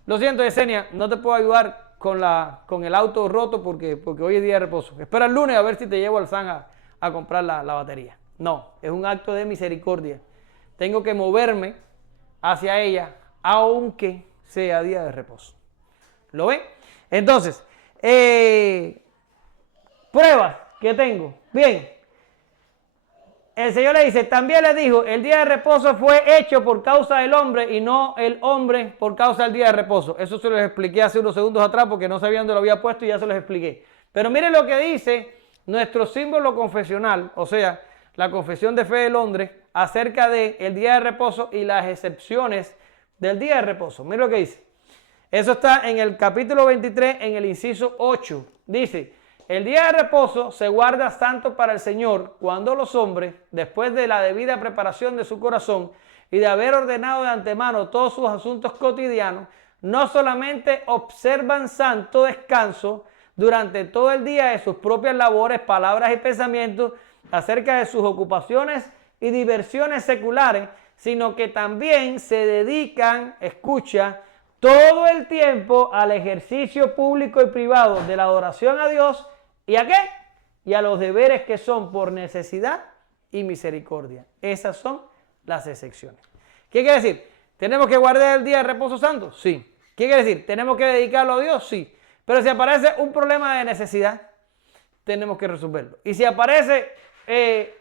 lo siento Yesenia, no te puedo ayudar con el auto roto porque hoy es día de reposo. Espera el lunes a ver si te llevo al SAN a comprar la batería. No, es un acto de misericordia. Tengo que moverme hacia ella, aunque sea día de reposo. ¿Lo ven? Entonces, pruebas que tengo. Bien. El Señor le dice, también le dijo, el día de reposo fue hecho por causa del hombre y no el hombre por causa del día de reposo. Eso se los expliqué hace unos segundos atrás porque no sabía dónde lo había puesto y ya se los expliqué. Pero miren lo que dice nuestro símbolo confesional, o sea, la Confesión de Fe de Londres, acerca del día de reposo y las excepciones del día de reposo. Miren lo que dice. Eso está en el capítulo 23, en el inciso 8. Dice, el día de reposo se guarda santo para el Señor cuando los hombres, después de la debida preparación de su corazón y de haber ordenado de antemano todos sus asuntos cotidianos, no solamente observan santo descanso durante todo el día de sus propias labores, palabras y pensamientos acerca de sus ocupaciones y diversiones seculares, sino que también se dedican, escucha, todo el tiempo al ejercicio público y privado de la adoración a Dios. ¿Y a qué? Y a los deberes que son por necesidad y misericordia. Esas son las excepciones. ¿Qué quiere decir? ¿Tenemos que guardar el día de reposo santo? Sí. ¿Qué quiere decir? ¿Tenemos que dedicarlo a Dios? Sí. Pero si aparece un problema de necesidad, tenemos que resolverlo. Y si aparece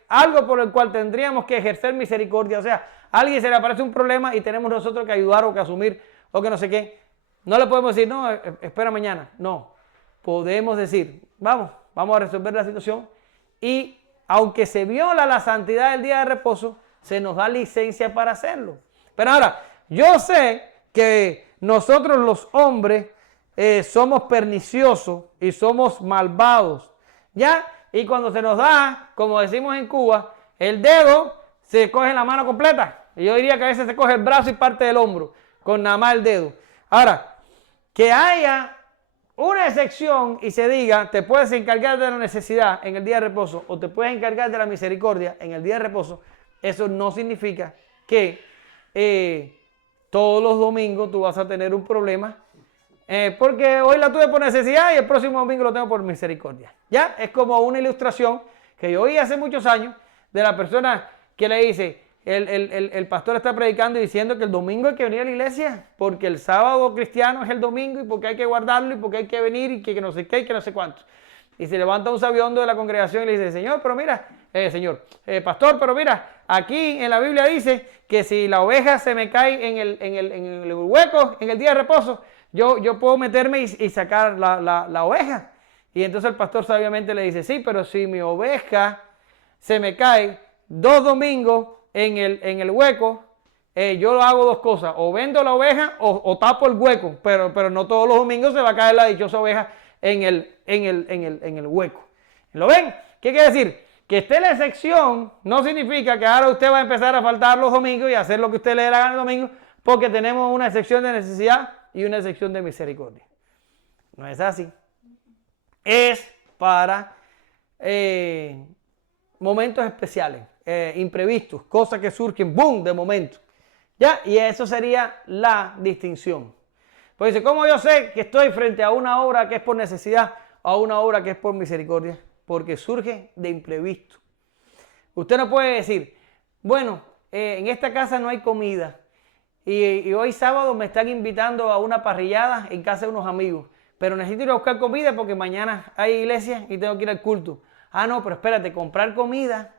algo por el cual tendríamos que ejercer misericordia, o sea, a alguien se le aparece un problema y tenemos nosotros que ayudar o que asumir o que no sé qué, no le podemos decir, no, espera mañana. No. Podemos decir, vamos a resolver la situación y aunque se viola la santidad del día de reposo, se nos da licencia para hacerlo. Pero ahora, yo sé que nosotros los hombres somos perniciosos y somos malvados, ¿ya? Y cuando se nos da, como decimos en Cuba, el dedo se coge en la mano completa. Y yo diría que a veces se coge el brazo y parte del hombro, con nada más el dedo. Ahora, que haya una excepción y se diga, te puedes encargar de la necesidad en el día de reposo o te puedes encargar de la misericordia en el día de reposo, eso no significa que todos los domingos tú vas a tener un problema porque hoy la tuve por necesidad y el próximo domingo lo tengo por misericordia. ¿Ya? Es como una ilustración que yo oí hace muchos años de la persona que le dice, el pastor está predicando y diciendo que el domingo hay que venir a la iglesia, porque el sábado cristiano es el domingo y porque hay que guardarlo y porque hay que venir y que no sé qué y que no sé cuánto. Y se levanta un sabiondo de la congregación y le dice, Señor, pero mira, pastor, pero mira, aquí en la Biblia dice que si la oveja se me cae en el hueco, en el día de reposo, yo puedo meterme y sacar la oveja. Y entonces el pastor sabiamente le dice, sí, pero si mi oveja se me cae 2 domingos en el hueco, yo hago 2 cosas, o vendo la oveja o tapo el hueco, pero no todos los domingos se va a caer la dichosa oveja en el hueco. ¿Lo ven? ¿Qué quiere decir? Que esté la excepción no significa que ahora usted va a empezar a faltar los domingos y hacer lo que usted le dé la gana el domingo, porque tenemos una excepción de necesidad y una excepción de misericordia. No es así. Es para momentos especiales, imprevistos, cosas que surgen, boom, de momento. ¿Ya? Y eso sería la distinción. Pues dice, ¿cómo yo sé que estoy frente a una obra que es por necesidad o a una obra que es por misericordia? Porque surge de imprevisto. Usted no puede decir, bueno, en esta casa no hay comida y hoy sábado me están invitando a una parrillada en casa de unos amigos, pero necesito ir a buscar comida porque mañana hay iglesia y tengo que ir al culto. Ah, no, pero espérate, comprar comida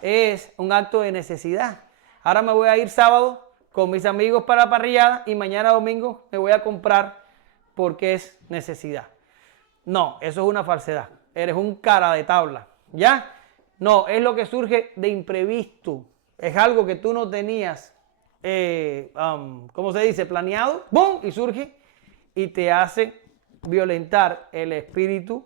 es un acto de necesidad. Ahora me voy a ir sábado con mis amigos para la parrillada y mañana domingo me voy a comprar porque es necesidad. No, eso es una falsedad. Eres un cara de tabla, ¿ya? No, es lo que surge de imprevisto. Es algo que tú no tenías, ¿cómo se dice? Planeado, ¡bum! Y surge y te hace violentar el espíritu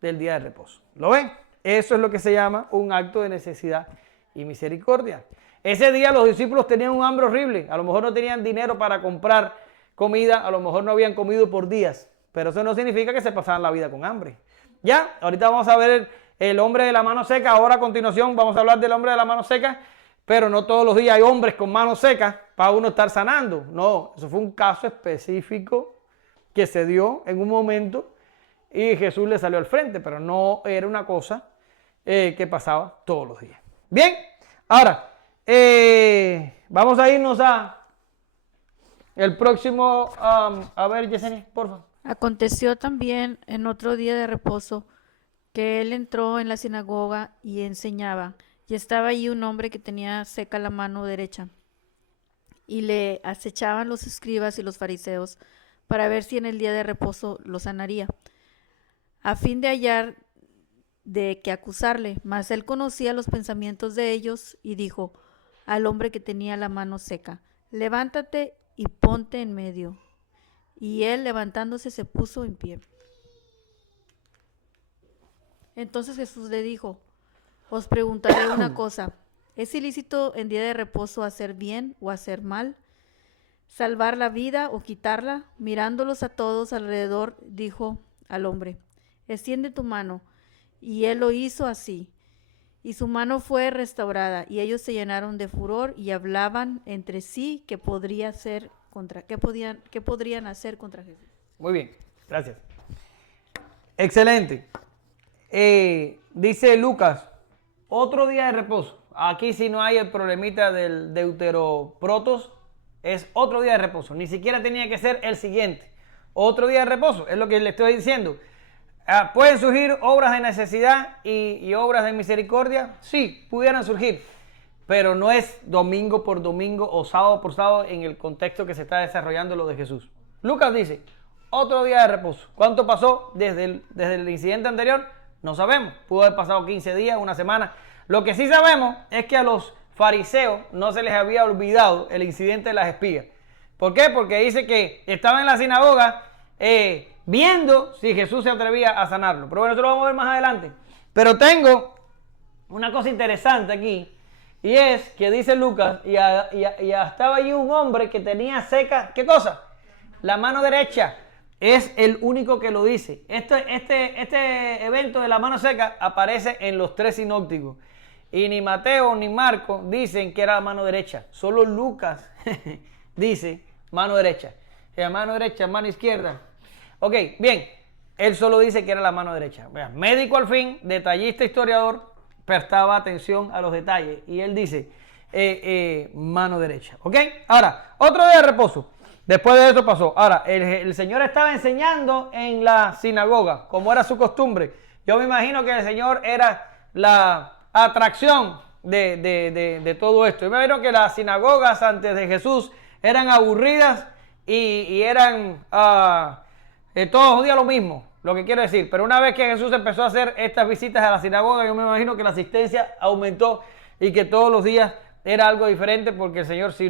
del día de reposo. ¿Lo ven? Eso es lo que se llama un acto de necesidad y misericordia. Ese día los discípulos tenían un hambre horrible. A lo mejor no tenían dinero para comprar comida, a lo mejor no habían comido por días. Pero eso no significa que se pasaran la vida con hambre. Ya, ahorita vamos a ver el hombre de la mano seca. Ahora a continuación vamos a hablar del hombre de la mano seca. Pero no todos los días hay hombres con manos secas para uno estar sanando. No, eso fue un caso específico que se dio en un momento y Jesús le salió al frente. Pero no era una cosa que pasaba todos los días. Bien, ahora vamos a irnos a el próximo, a ver, Yesenia, por favor. Aconteció también en otro día de reposo que él entró en la sinagoga y enseñaba, y estaba allí un hombre que tenía seca la mano derecha, y le acechaban los escribas y los fariseos para ver si en el día de reposo lo sanaría, a fin de hallar de qué acusarle. Mas él conocía los pensamientos de ellos y dijo al hombre que tenía la mano seca, levántate y ponte en medio. Y él, levantándose, se puso en pie. Entonces Jesús le dijo, os preguntaré una cosa, ¿es ilícito en día de reposo hacer bien o hacer mal? ¿Salvar la vida o quitarla? Mirándolos a todos alrededor, dijo al hombre, extiende tu mano. Y él lo hizo así. Y su mano fue restaurada, y ellos se llenaron de furor y hablaban entre sí qué podrían hacer contra Jesús. Muy bien, gracias. Excelente. Dice Lucas, otro día de reposo. Aquí si no hay el problemita del deuteroprotos, es otro día de reposo. Ni siquiera tenía que ser el siguiente. Otro día de reposo, es lo que le estoy diciendo. ¿Pueden surgir obras de necesidad y obras de misericordia? Sí, pudieran surgir, pero no es domingo por domingo o sábado por sábado en el contexto que se está desarrollando lo de Jesús. Lucas dice, otro día de reposo. ¿Cuánto pasó desde el incidente anterior? No sabemos. Pudo haber pasado 15 días, una semana. Lo que sí sabemos es que a los fariseos no se les había olvidado el incidente de las espigas. ¿Por qué? Porque dice que estaban en la sinagoga viendo si Jesús se atrevía a sanarlo. Pero bueno, eso lo vamos a ver más adelante. Pero tengo una cosa interesante aquí, y es que dice Lucas, y estaba allí un hombre que tenía seca, ¿qué cosa? La mano derecha. Es el único que lo dice. Este evento de la mano seca aparece en los 3 sinópticos. Y ni Mateo ni Marcos dicen que era la mano derecha. Solo Lucas dice mano derecha. Mano derecha, mano izquierda. Ok, bien. Él solo dice que era la mano derecha. Vean, médico al fin, detallista, historiador, prestaba atención a los detalles. Y él dice, mano derecha. ¿Ok? Ahora, otro día de reposo. Después de eso pasó. Ahora, el Señor estaba enseñando en la sinagoga, como era su costumbre. Yo me imagino que el Señor era la atracción de todo esto. Yo me imagino que las sinagogas antes de Jesús eran aburridas y eran todos los días lo mismo, lo que quiero decir. Pero una vez que Jesús empezó a hacer estas visitas a la sinagoga, yo me imagino que la asistencia aumentó y que todos los días era algo diferente, porque el Señor, si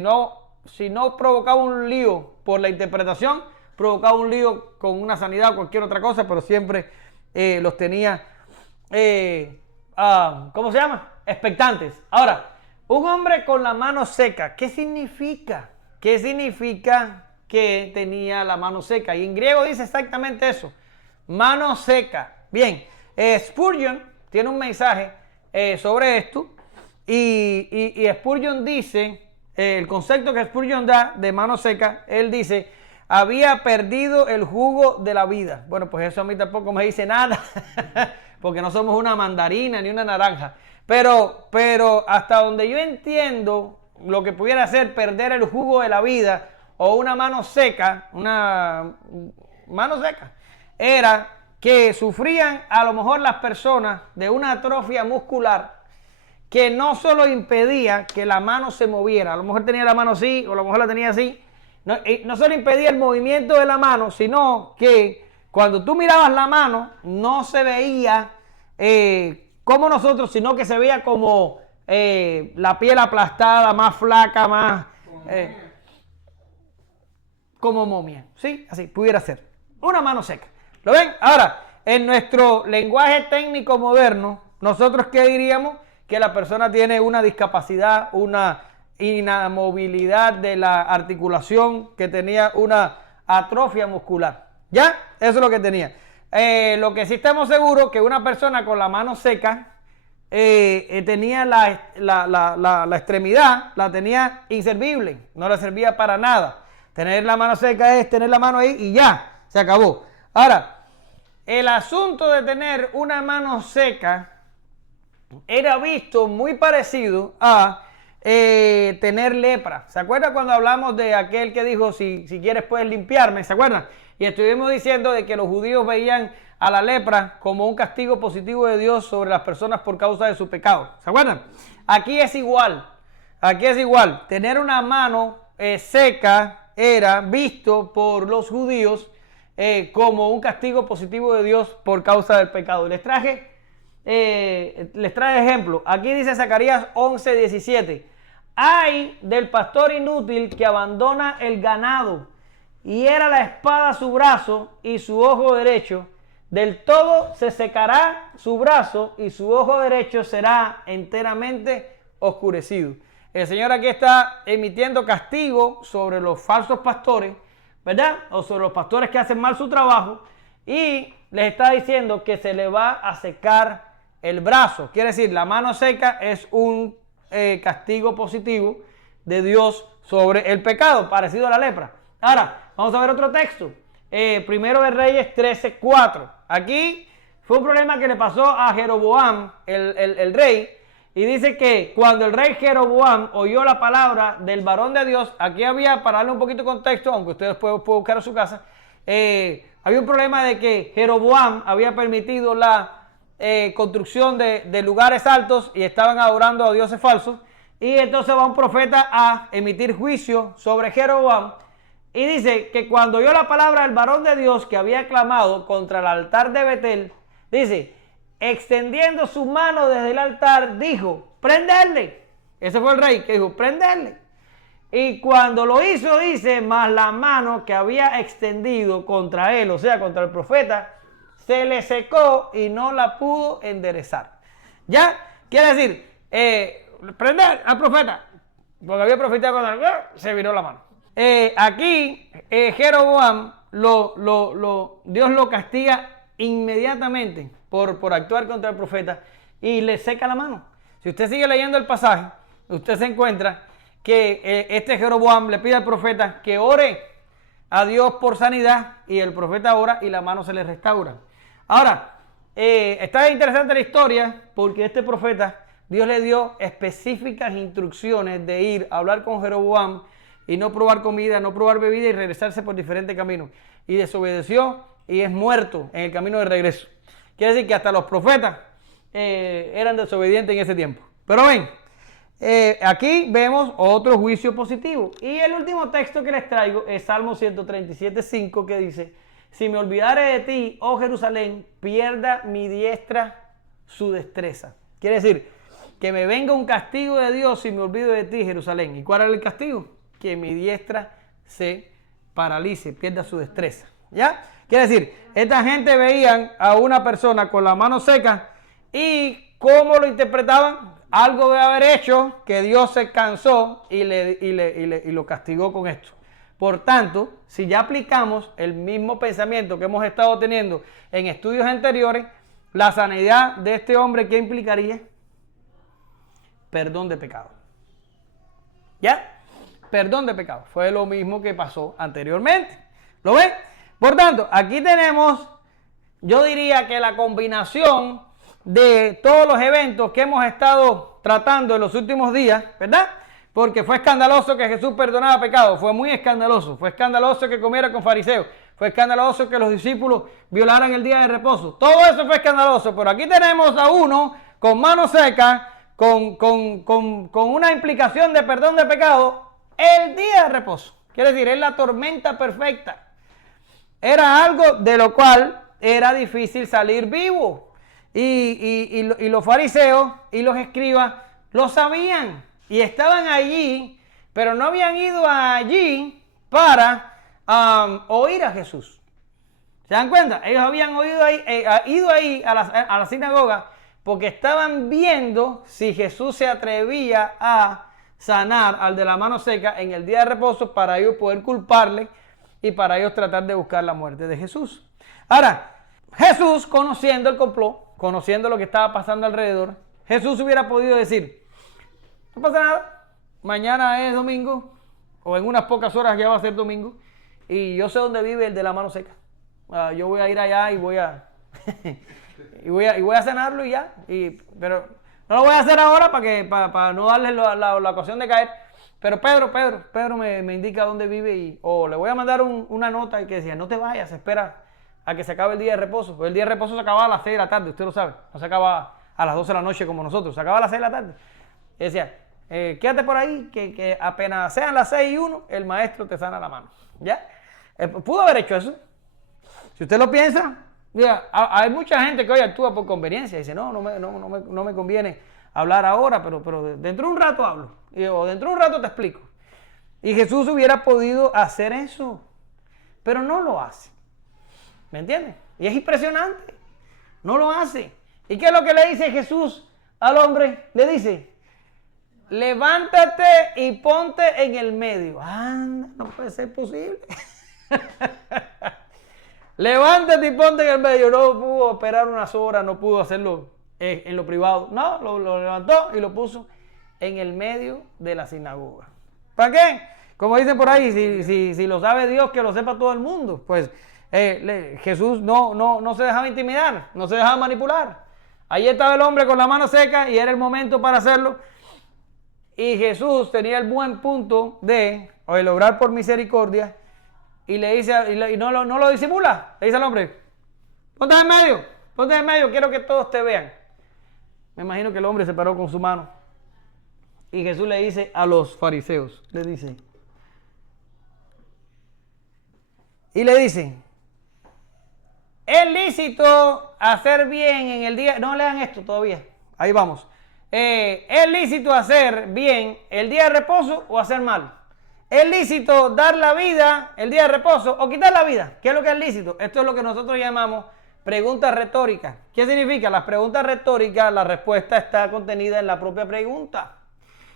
no provocaba un lío por la interpretación, provocaba un lío con una sanidad o cualquier otra cosa, pero siempre los tenía, ¿cómo se llama? Expectantes. Ahora, un hombre con la mano seca, ¿qué significa? ¿Qué significa que tenía la mano seca? Y en griego dice exactamente eso, mano seca. Bien, Spurgeon tiene un mensaje sobre esto y Spurgeon dice, el concepto que Spurgeon da de mano seca, él dice, había perdido el jugo de la vida. Bueno, pues eso a mí tampoco me dice nada, porque no somos una mandarina ni una naranja. Pero hasta donde yo entiendo, lo que pudiera hacer perder el jugo de la vida o una mano seca, era que sufrían a lo mejor las personas de una atrofia muscular que no solo impedía que la mano se moviera, a lo mejor tenía la mano así, o a lo mejor la tenía así, no solo impedía el movimiento de la mano, sino que cuando tú mirabas la mano, no se veía como nosotros, sino que se veía como la piel aplastada, más flaca, más como momia, ¿sí? Así, pudiera ser. Una mano seca. ¿Lo ven? Ahora, en nuestro lenguaje técnico moderno, nosotros ¿qué diríamos? Que la persona tiene una discapacidad, una inamovilidad de la articulación, que tenía una atrofia muscular. ¿Ya? Eso es lo que tenía. Lo que sí estamos seguros que una persona con la mano seca tenía la extremidad, la tenía inservible, no le servía para nada. Tener la mano seca es tener la mano ahí y ya, se acabó. Ahora, el asunto de tener una mano seca era visto muy parecido a tener lepra. ¿Se acuerdan cuando hablamos de aquel que dijo, si quieres puedes limpiarme? ¿Se acuerdan? Y estuvimos diciendo de que los judíos veían a la lepra como un castigo positivo de Dios sobre las personas por causa de su pecado. ¿Se acuerdan? Aquí es igual. Aquí es igual. Tener una mano seca era visto por los judíos como un castigo positivo de Dios por causa del pecado. Les traje ejemplo. Aquí dice Zacarías 11:17. Ay del pastor inútil que abandona el ganado y hiera la espada a su brazo y su ojo derecho. Del todo se secará su brazo y su ojo derecho será enteramente oscurecido. El Señor aquí está emitiendo castigo sobre los falsos pastores, ¿verdad? O sobre los pastores que hacen mal su trabajo, y les está diciendo que se le va a secar el brazo. Quiere decir, la mano seca es un castigo positivo de Dios sobre el pecado, parecido a la lepra. Ahora, vamos a ver otro texto. Primero de Reyes 13:4. Aquí fue un problema que le pasó a Jeroboam, el rey. Y dice que cuando el rey Jeroboam oyó la palabra del varón de Dios, aquí había, para darle un poquito de contexto, aunque ustedes pueden buscar en su casa, había un problema de que Jeroboam había permitido la construcción de lugares altos y estaban adorando a dioses falsos. Y entonces va un profeta a emitir juicio sobre Jeroboam. Y dice que cuando oyó la palabra del varón de Dios que había clamado contra el altar de Betel, dice, extendiendo su mano desde el altar, dijo, prenderle. Ese fue el rey que dijo, prenderle. Y cuando lo hizo, dice, más la mano que había extendido contra él, o sea, contra el profeta, se le secó y no la pudo enderezar. ¿Ya? Quiere decir, prender al profeta, porque había profetizado contra él, se viró la mano. Aquí Jeroboam Dios lo castiga inmediatamente por actuar contra el profeta y le seca la mano. Si usted sigue leyendo el pasaje, usted se encuentra que este Jeroboam le pide al profeta que ore a Dios por sanidad, y el profeta ora y la mano se le restaura. Ahora, está interesante la historia porque este profeta Dios le dio específicas instrucciones de ir a hablar con Jeroboam y no probar comida, no probar bebida y regresarse por diferentes caminos. Y desobedeció y es muerto en el camino de regreso. Quiere decir que hasta los profetas eran desobedientes en ese tiempo. Pero ven, aquí vemos otro juicio positivo. Y el último texto que les traigo es Salmo 137:5, que dice: si me olvidare de ti, oh Jerusalén, pierda mi diestra su destreza. Quiere decir, que me venga un castigo de Dios si me olvido de ti, Jerusalén. ¿Y cuál era el castigo? Que mi diestra se paralice, pierda su destreza. ¿Ya? Quiere decir, esta gente veían a una persona con la mano seca y ¿cómo lo interpretaban? Algo debe haber hecho que Dios se cansó y lo castigó con esto. Por tanto, si ya aplicamos el mismo pensamiento que hemos estado teniendo en estudios anteriores, la sanidad de este hombre, ¿qué implicaría? Perdón de pecado. ¿Ya? Perdón de pecado. Fue lo mismo que pasó anteriormente. ¿Lo ven? Por tanto, aquí tenemos, yo diría que la combinación de todos los eventos que hemos estado tratando en los últimos días, ¿verdad? Porque fue escandaloso que Jesús perdonaba pecados, fue muy escandaloso. Fue escandaloso que comiera con fariseos, fue escandaloso que los discípulos violaran el día de reposo. Todo eso fue escandaloso, pero aquí tenemos a uno con mano seca, con una implicación de perdón de pecado, el día de reposo. Quiere decir, es la tormenta perfecta. Era algo de lo cual era difícil salir vivo. Y los fariseos y los escribas lo sabían. Y estaban allí, pero no habían ido allí para oír a Jesús. ¿Se dan cuenta? Ellos habían ido ahí a la sinagoga porque estaban viendo si Jesús se atrevía a sanar al de la mano seca en el día de reposo para ellos poder culparle y para ellos tratar de buscar la muerte de Jesús. Ahora, Jesús, conociendo el complot, conociendo lo que estaba pasando alrededor, Jesús hubiera podido decir: no pasa nada, mañana es domingo, o en unas pocas horas ya va a ser domingo, y yo sé dónde vive el de la mano seca. Yo voy a ir allá y voy a y voy a sanarlo y ya. Pero no lo voy a hacer ahora para no darle la ocasión de caer. Pero Pedro me indica dónde vive o le voy a mandar una nota que decía: no te vayas, espera a que se acabe el día de reposo. Pues el día de reposo se acababa a las 6 de la tarde, usted lo sabe. No se acaba a las 12 de la noche como nosotros, se acaba a las 6 de la tarde. Y decía: quédate por ahí, que apenas sean las 6:01, el maestro te sana la mano. ¿Ya? Pudo haber hecho eso. Si usted lo piensa, mira, hay mucha gente que hoy actúa por conveniencia. Dice: no me conviene hablar ahora, pero dentro de un rato hablo. O dentro de un rato te explico. Y Jesús hubiera podido hacer eso, pero no lo hace. ¿Me entiendes? Y es impresionante. No lo hace. ¿Y qué es lo que le dice Jesús al hombre? Le dice: levántate y ponte en el medio. Anda, no puede ser posible. Levántate y ponte en el medio. No pudo esperar unas horas, no pudo hacerlo en lo privado. No, lo levantó y lo puso en el medio de la sinagoga. ¿Para qué? Como dicen por ahí, si lo sabe Dios, que lo sepa todo el mundo. Pues Jesús no se dejaba intimidar, no se dejaba manipular. Ahí estaba el hombre con la mano seca y era el momento para hacerlo. Y Jesús tenía el buen punto de lograr por misericordia y le dice, y no lo disimula. Le dice al hombre: ponte en medio, quiero que todos te vean. Me imagino que el hombre se paró con su mano. Y Jesús le dice a los fariseos, le dice, ¿es lícito hacer bien en el día? No lean esto todavía, ahí vamos. ¿Es lícito hacer bien el día de reposo o hacer mal? ¿Es lícito dar la vida el día de reposo o quitar la vida? ¿Qué es lo que es lícito? Esto es lo que nosotros llamamos preguntas retóricas. ¿Qué significa? Las preguntas retóricas, la respuesta está contenida en la propia pregunta.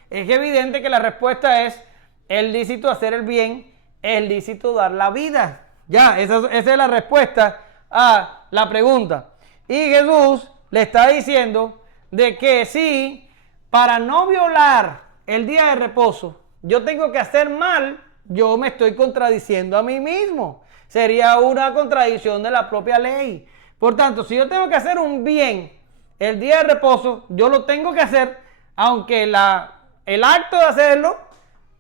Es evidente que la respuesta es lícito hacer el bien, es lícito dar la vida. Ya, esa es la respuesta a la pregunta. Y Jesús le está diciendo de que si para no violar el día de reposo yo tengo que hacer mal, yo me estoy contradiciendo a mí mismo. Sería una contradicción de la propia ley. Por tanto, si yo tengo que hacer un bien el día de reposo yo lo tengo que hacer, aunque el acto de hacerlo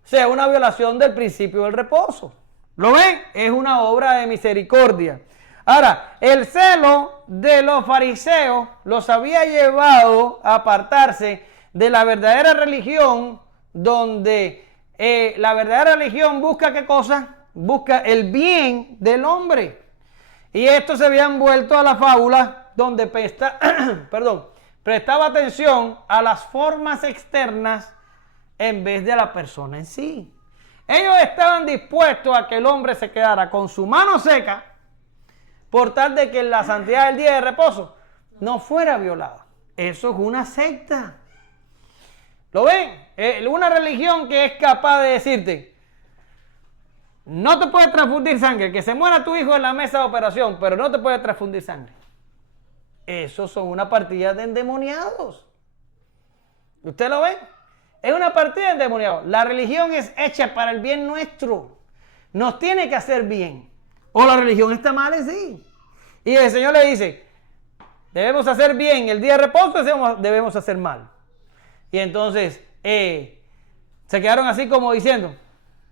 sea una violación del principio del reposo. ¿Lo ven? Es una obra de misericordia. Ahora, el celo de los fariseos los había llevado a apartarse de la verdadera religión, donde la verdadera religión busca ¿qué cosa? Busca el bien del hombre. Y estos se habían vuelto a la fábula donde prestaba atención a las formas externas en vez de a la persona en sí. Ellos estaban dispuestos a que el hombre se quedara con su mano seca por tal de que la santidad del día de reposo no fuera violada. Eso es una secta. ¿Lo ven? Una religión que es capaz de decirte, no te puedes transfundir sangre, que se muera tu hijo en la mesa de operación, pero no te puedes transfundir sangre. Esos son una partida de endemoniados. ¿Usted lo ve? Es una partida de endemoniados. La religión es hecha para el bien nuestro. Nos tiene que hacer bien. O la religión está mal en sí. Y el Señor le dice, debemos hacer bien el día de reposo, debemos hacer mal. Y entonces se quedaron así como diciendo,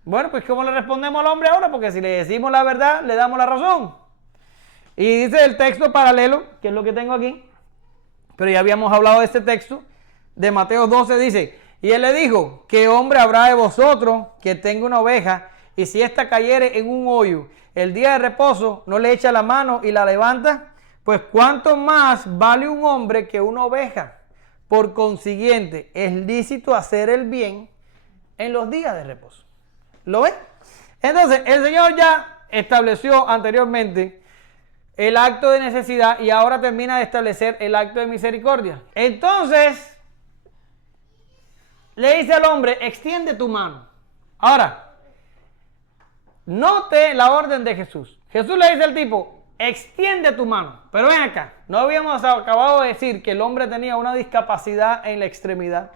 bueno, pues ¿cómo le respondemos al hombre ahora? Porque si le decimos la verdad, le damos la razón. Y dice el texto paralelo, que es lo que tengo aquí, pero ya habíamos hablado de este texto, de Mateo 12, dice, y él le dijo, ¿qué hombre habrá de vosotros que tenga una oveja, y si ésta cayere en un hoyo, el día de reposo no le echa la mano y la levanta? Pues cuánto más vale un hombre que una oveja. Por consiguiente, es lícito hacer el bien en los días de reposo. ¿Lo ven? Entonces, el Señor ya estableció anteriormente el acto de necesidad y ahora termina de establecer el acto de misericordia. Entonces, le dice al hombre, extiende tu mano. Ahora, note la orden de Jesús. Jesús le dice al tipo, extiende tu mano. Pero ven acá, no habíamos acabado de decir que el hombre tenía una discapacidad en la extremidad.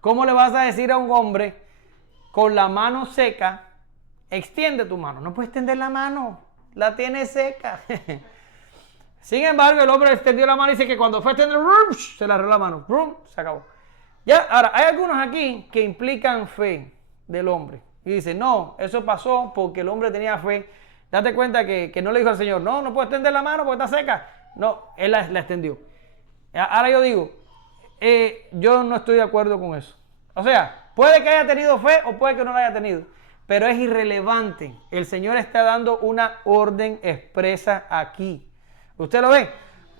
¿Cómo le vas a decir a un hombre con la mano seca, extiende tu mano? No puede extender la mano, la tiene seca. Sin embargo, el hombre extendió la mano y dice que cuando fue a extender, se le arregló la mano, se acabó. Ya, ahora, hay algunos aquí que implican fe del hombre. Y dicen, no, eso pasó porque el hombre tenía fe. Date cuenta que no le dijo al Señor, no puedo extender la mano porque está seca. No, él la extendió. Ahora yo digo, yo no estoy de acuerdo con eso. O sea, puede que haya tenido fe o puede que no la haya tenido, pero es irrelevante. El Señor está dando una orden expresa aquí. ¿Usted lo ve?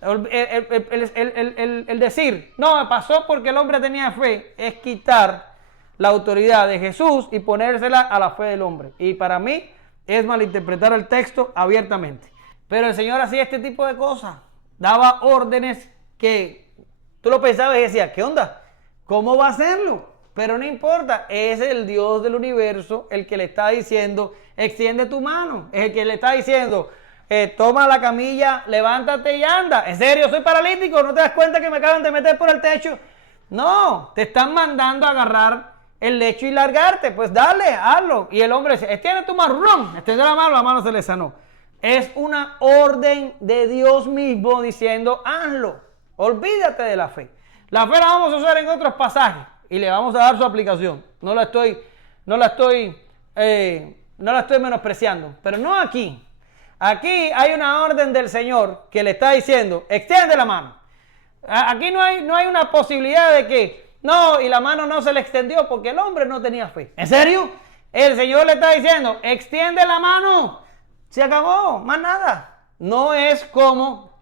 El decir, no, pasó porque el hombre tenía fe, es quitar la autoridad de Jesús y ponérsela a la fe del hombre. Y para mí es malinterpretar el texto abiertamente. Pero el Señor hacía este tipo de cosas. Daba órdenes que tú lo pensabas y decías, ¿qué onda? ¿Cómo va a hacerlo? Pero no importa, es el Dios del universo el que le está diciendo, extiende tu mano. Es el que le está diciendo, toma la camilla, levántate y anda. En serio, soy paralítico, ¿no te das cuenta que me acaban de meter por el techo? No, te están mandando a agarrar el lecho y largarte. Pues dale, hazlo. Y el hombre dice, extiende tu mano, extiende la mano se le sanó. Es una orden de Dios mismo diciendo, hazlo. Olvídate de la fe. La fe la vamos a usar en otros pasajes y le vamos a dar su aplicación. No la estoy menospreciando, pero no aquí. Aquí hay una orden del Señor que le está diciendo, extiende la mano. Aquí no hay una posibilidad de que, no, y la mano no se le extendió porque el hombre no tenía fe. ¿En serio? El Señor le está diciendo, extiende la mano. Se acabó, más nada. No es como,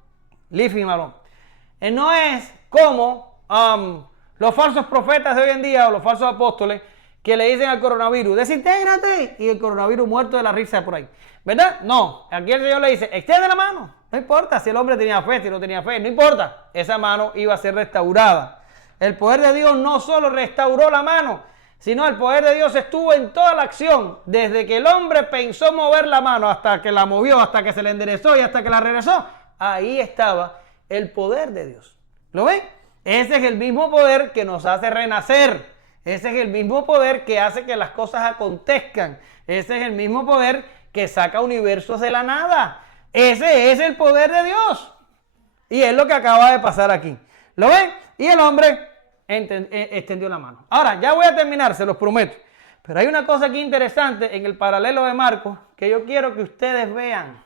Lifi Malón, no es como los falsos profetas de hoy en día o los falsos apóstoles que le dicen al coronavirus, desintégrate, y el coronavirus muerto de la risa por ahí. ¿Verdad? No, aquí el Señor le dice, extiende la mano. No importa si el hombre tenía fe, si no tenía fe, no importa. Esa mano iba a ser restaurada. El poder de Dios no solo restauró la mano, sino el poder de Dios estuvo en toda la acción. Desde que el hombre pensó mover la mano, hasta que la movió, hasta que se le enderezó y hasta que la regresó. Ahí estaba el poder de Dios. ¿Lo ven? Ese es el mismo poder que nos hace renacer. Ese es el mismo poder que hace que las cosas acontezcan. Ese es el mismo poder que saca universos de la nada. Ese es el poder de Dios. Y es lo que acaba de pasar aquí. ¿Lo ven? Y el hombre extendió la mano. Ahora, ya voy a terminar, se los prometo. Pero hay una cosa aquí interesante en el paralelo de Marcos que yo quiero que ustedes vean.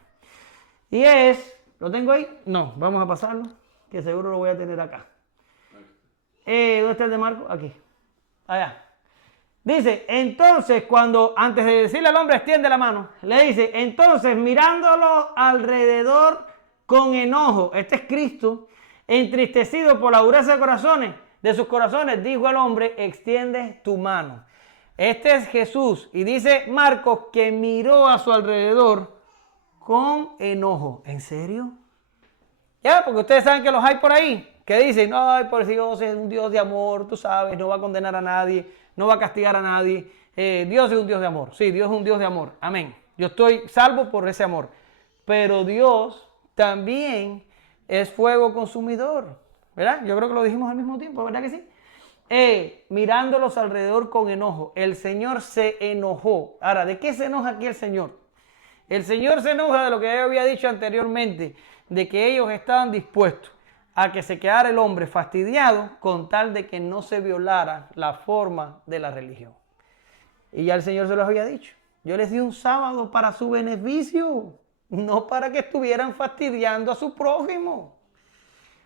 Y es, ¿lo tengo ahí? No, vamos a pasarlo, que seguro lo voy a tener acá. ¿Dónde está el de Marcos? Aquí. Allá. Dice, entonces, antes de decirle al hombre, extiende la mano, le dice, entonces, mirándolo alrededor con enojo, este es Cristo, entristecido por la dureza de sus corazones, dijo al hombre, extiende tu mano. Este es Jesús, y dice Marcos que miró a su alrededor con enojo. ¿En serio? Ya, porque ustedes saben que los hay por ahí, que dicen, ay, por Dios es un Dios de amor, tú sabes, no va a condenar a nadie, no va a castigar a nadie. Dios es un Dios de amor. Sí, Dios es un Dios de amor. Amén. Yo estoy salvo por ese amor. Pero Dios también es fuego consumidor. ¿Verdad? Yo creo que lo dijimos al mismo tiempo, ¿verdad que sí? Mirándolos alrededor con enojo. El Señor se enojó. Ahora, ¿de qué se enoja aquí el Señor? El Señor se enoja de lo que yo había dicho anteriormente, de que ellos estaban dispuestos a que se quedara el hombre fastidiado con tal de que no se violara la forma de la religión. Y ya el Señor se los había dicho. Yo les di un sábado para su beneficio, no para que estuvieran fastidiando a su prójimo,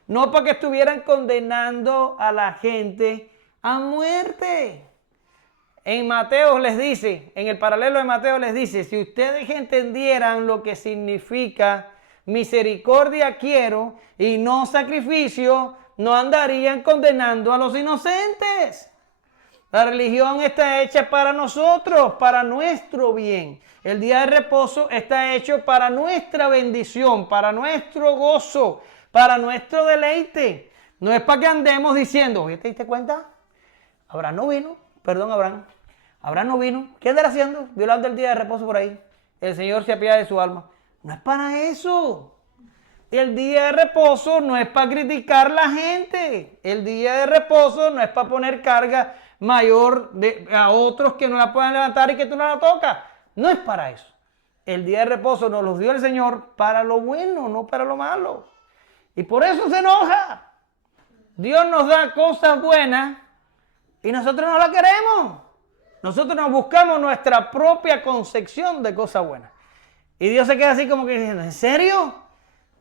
no para que estuvieran condenando a la gente a muerte. En Mateo les dice, en el paralelo de Mateo les dice, si ustedes entendieran lo que significa misericordia quiero y no sacrificio, no andarían condenando a los inocentes. La religión está hecha para nosotros, para nuestro bien. El día de reposo está hecho para nuestra bendición, para nuestro gozo, para nuestro deleite. No es para que andemos diciendo, oye, ¿te diste cuenta? Abraham no vino, perdón Abraham. Abraham no vino. ¿Qué andará haciendo? Violando el día de reposo por ahí. El Señor se apiada de su alma. No es para eso. El día de reposo no es para criticar a la gente. El día de reposo no es para poner carga mayor a otros que no la puedan levantar y que tú no la tocas. No es para eso. El día de reposo nos los dio el Señor para lo bueno, no para lo malo. Y por eso se enoja. Dios nos da cosas buenas y nosotros no las queremos. Nosotros nos buscamos nuestra propia concepción de cosas buenas. Y Dios se queda así como que diciendo, ¿en serio?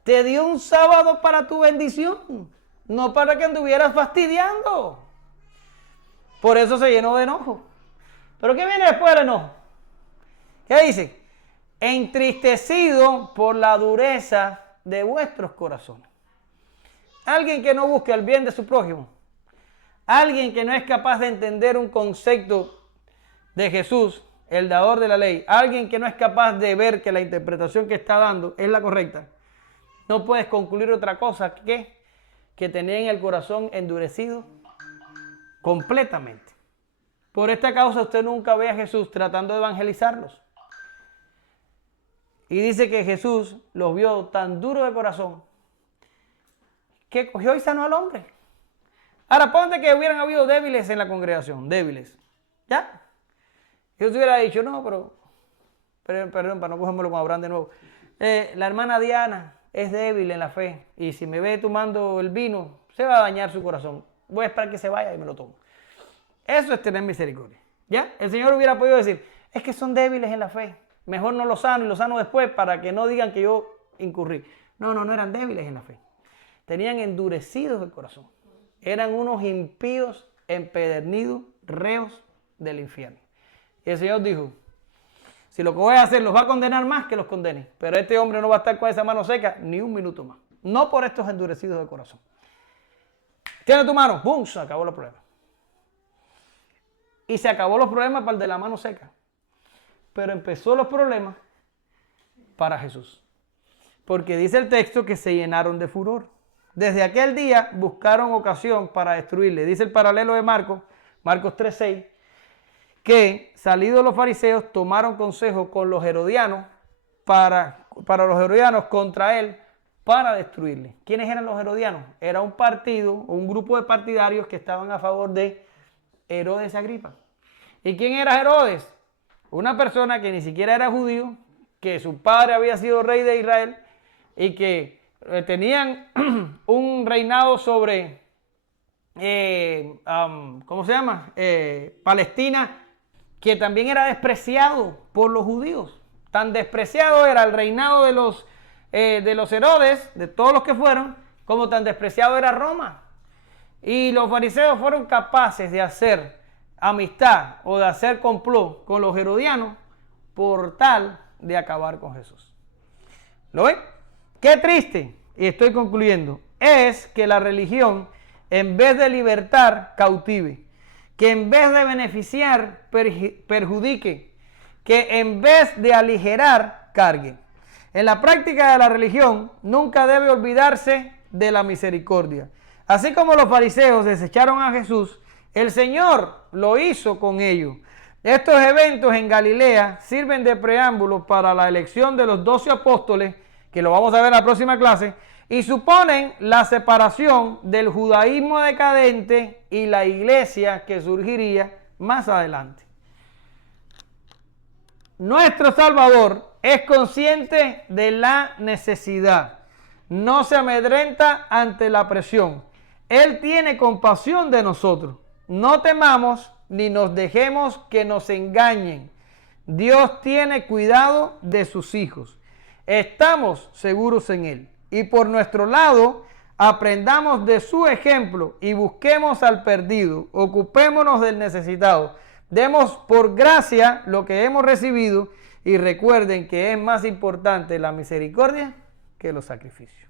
Te dio un sábado para tu bendición, no para que anduvieras fastidiando. Por eso se llenó de enojo. ¿Pero qué viene después del enojo? ¿Qué dice? Entristecido por la dureza de vuestros corazones. Alguien que no busca el bien de su prójimo. Alguien que no es capaz de entender un concepto de Jesús, el dador de la ley. Alguien que no es capaz de ver que la interpretación que está dando es la correcta. No puedes concluir otra cosa que tenían el corazón endurecido completamente. Por esta causa usted nunca ve a Jesús tratando de evangelizarlos. Y dice que Jesús los vio tan duros de corazón que cogió y sanó al hombre. Ahora ponte que hubieran habido débiles en la congregación, débiles. ¿Ya? Yo te hubiera dicho, no, perdón, para no cogérmelo con Abraham de nuevo. La hermana Diana es débil en la fe y si me ve tomando el vino, se va a dañar su corazón. Voy a esperar que se vaya y me lo tomo. Eso es tener misericordia. ¿Ya? El Señor hubiera podido decir, es que son débiles en la fe. Mejor no los sano y los sano después para que no digan que yo incurrí. No eran débiles en la fe. Tenían endurecidos el corazón. Eran unos impíos, empedernidos, reos del infierno. Y el Señor dijo, si lo que voy a hacer los va a condenar más, que los condene. Pero este hombre no va a estar con esa mano seca ni un minuto más. No por estos endurecidos de corazón. Tiene tu mano, ¡bum! Se acabó los problemas. Y se acabó los problemas para el de la mano seca. Pero empezó los problemas para Jesús. Porque dice el texto que se llenaron de furor. Desde aquel día buscaron ocasión para destruirle. Dice el paralelo de Marcos 3:6, que salidos los fariseos tomaron consejo con los herodianos para los herodianos contra él para destruirle. ¿Quiénes eran los herodianos? Era un partido, un grupo de partidarios que estaban a favor de Herodes Agripa. ¿Y quién era Herodes? Una persona que ni siquiera era judío, que su padre había sido rey de Israel y que tenían un reinado sobre ¿cómo se llama? Palestina, que también era despreciado por los judíos. Tan despreciado era el reinado de los Herodes, de todos los que fueron, como tan despreciado era Roma. Y los fariseos fueron capaces de hacer amistad o de hacer complot con los herodianos por tal de acabar con Jesús. ¿Lo ven? Qué triste, y estoy concluyendo, es que la religión, en vez de libertar, cautive, que en vez de beneficiar, perjudique, que en vez de aligerar, cargue. En la práctica de la religión nunca debe olvidarse de la misericordia. Así como los fariseos desecharon a Jesús, el Señor lo hizo con ellos. Estos eventos en Galilea sirven de preámbulo para la elección de los 12 apóstoles, que lo vamos a ver en la próxima clase, y suponen la separación del judaísmo decadente y la iglesia que surgiría más adelante. Nuestro Salvador es consciente de la necesidad, no se amedrenta ante la presión. Él tiene compasión de nosotros. No temamos ni nos dejemos que nos engañen. Dios tiene cuidado de sus hijos. Estamos seguros en Él. Y por nuestro lado, aprendamos de su ejemplo y busquemos al perdido. Ocupémonos del necesitado. Demos por gracia lo que hemos recibido y recuerden que es más importante la misericordia que los sacrificios.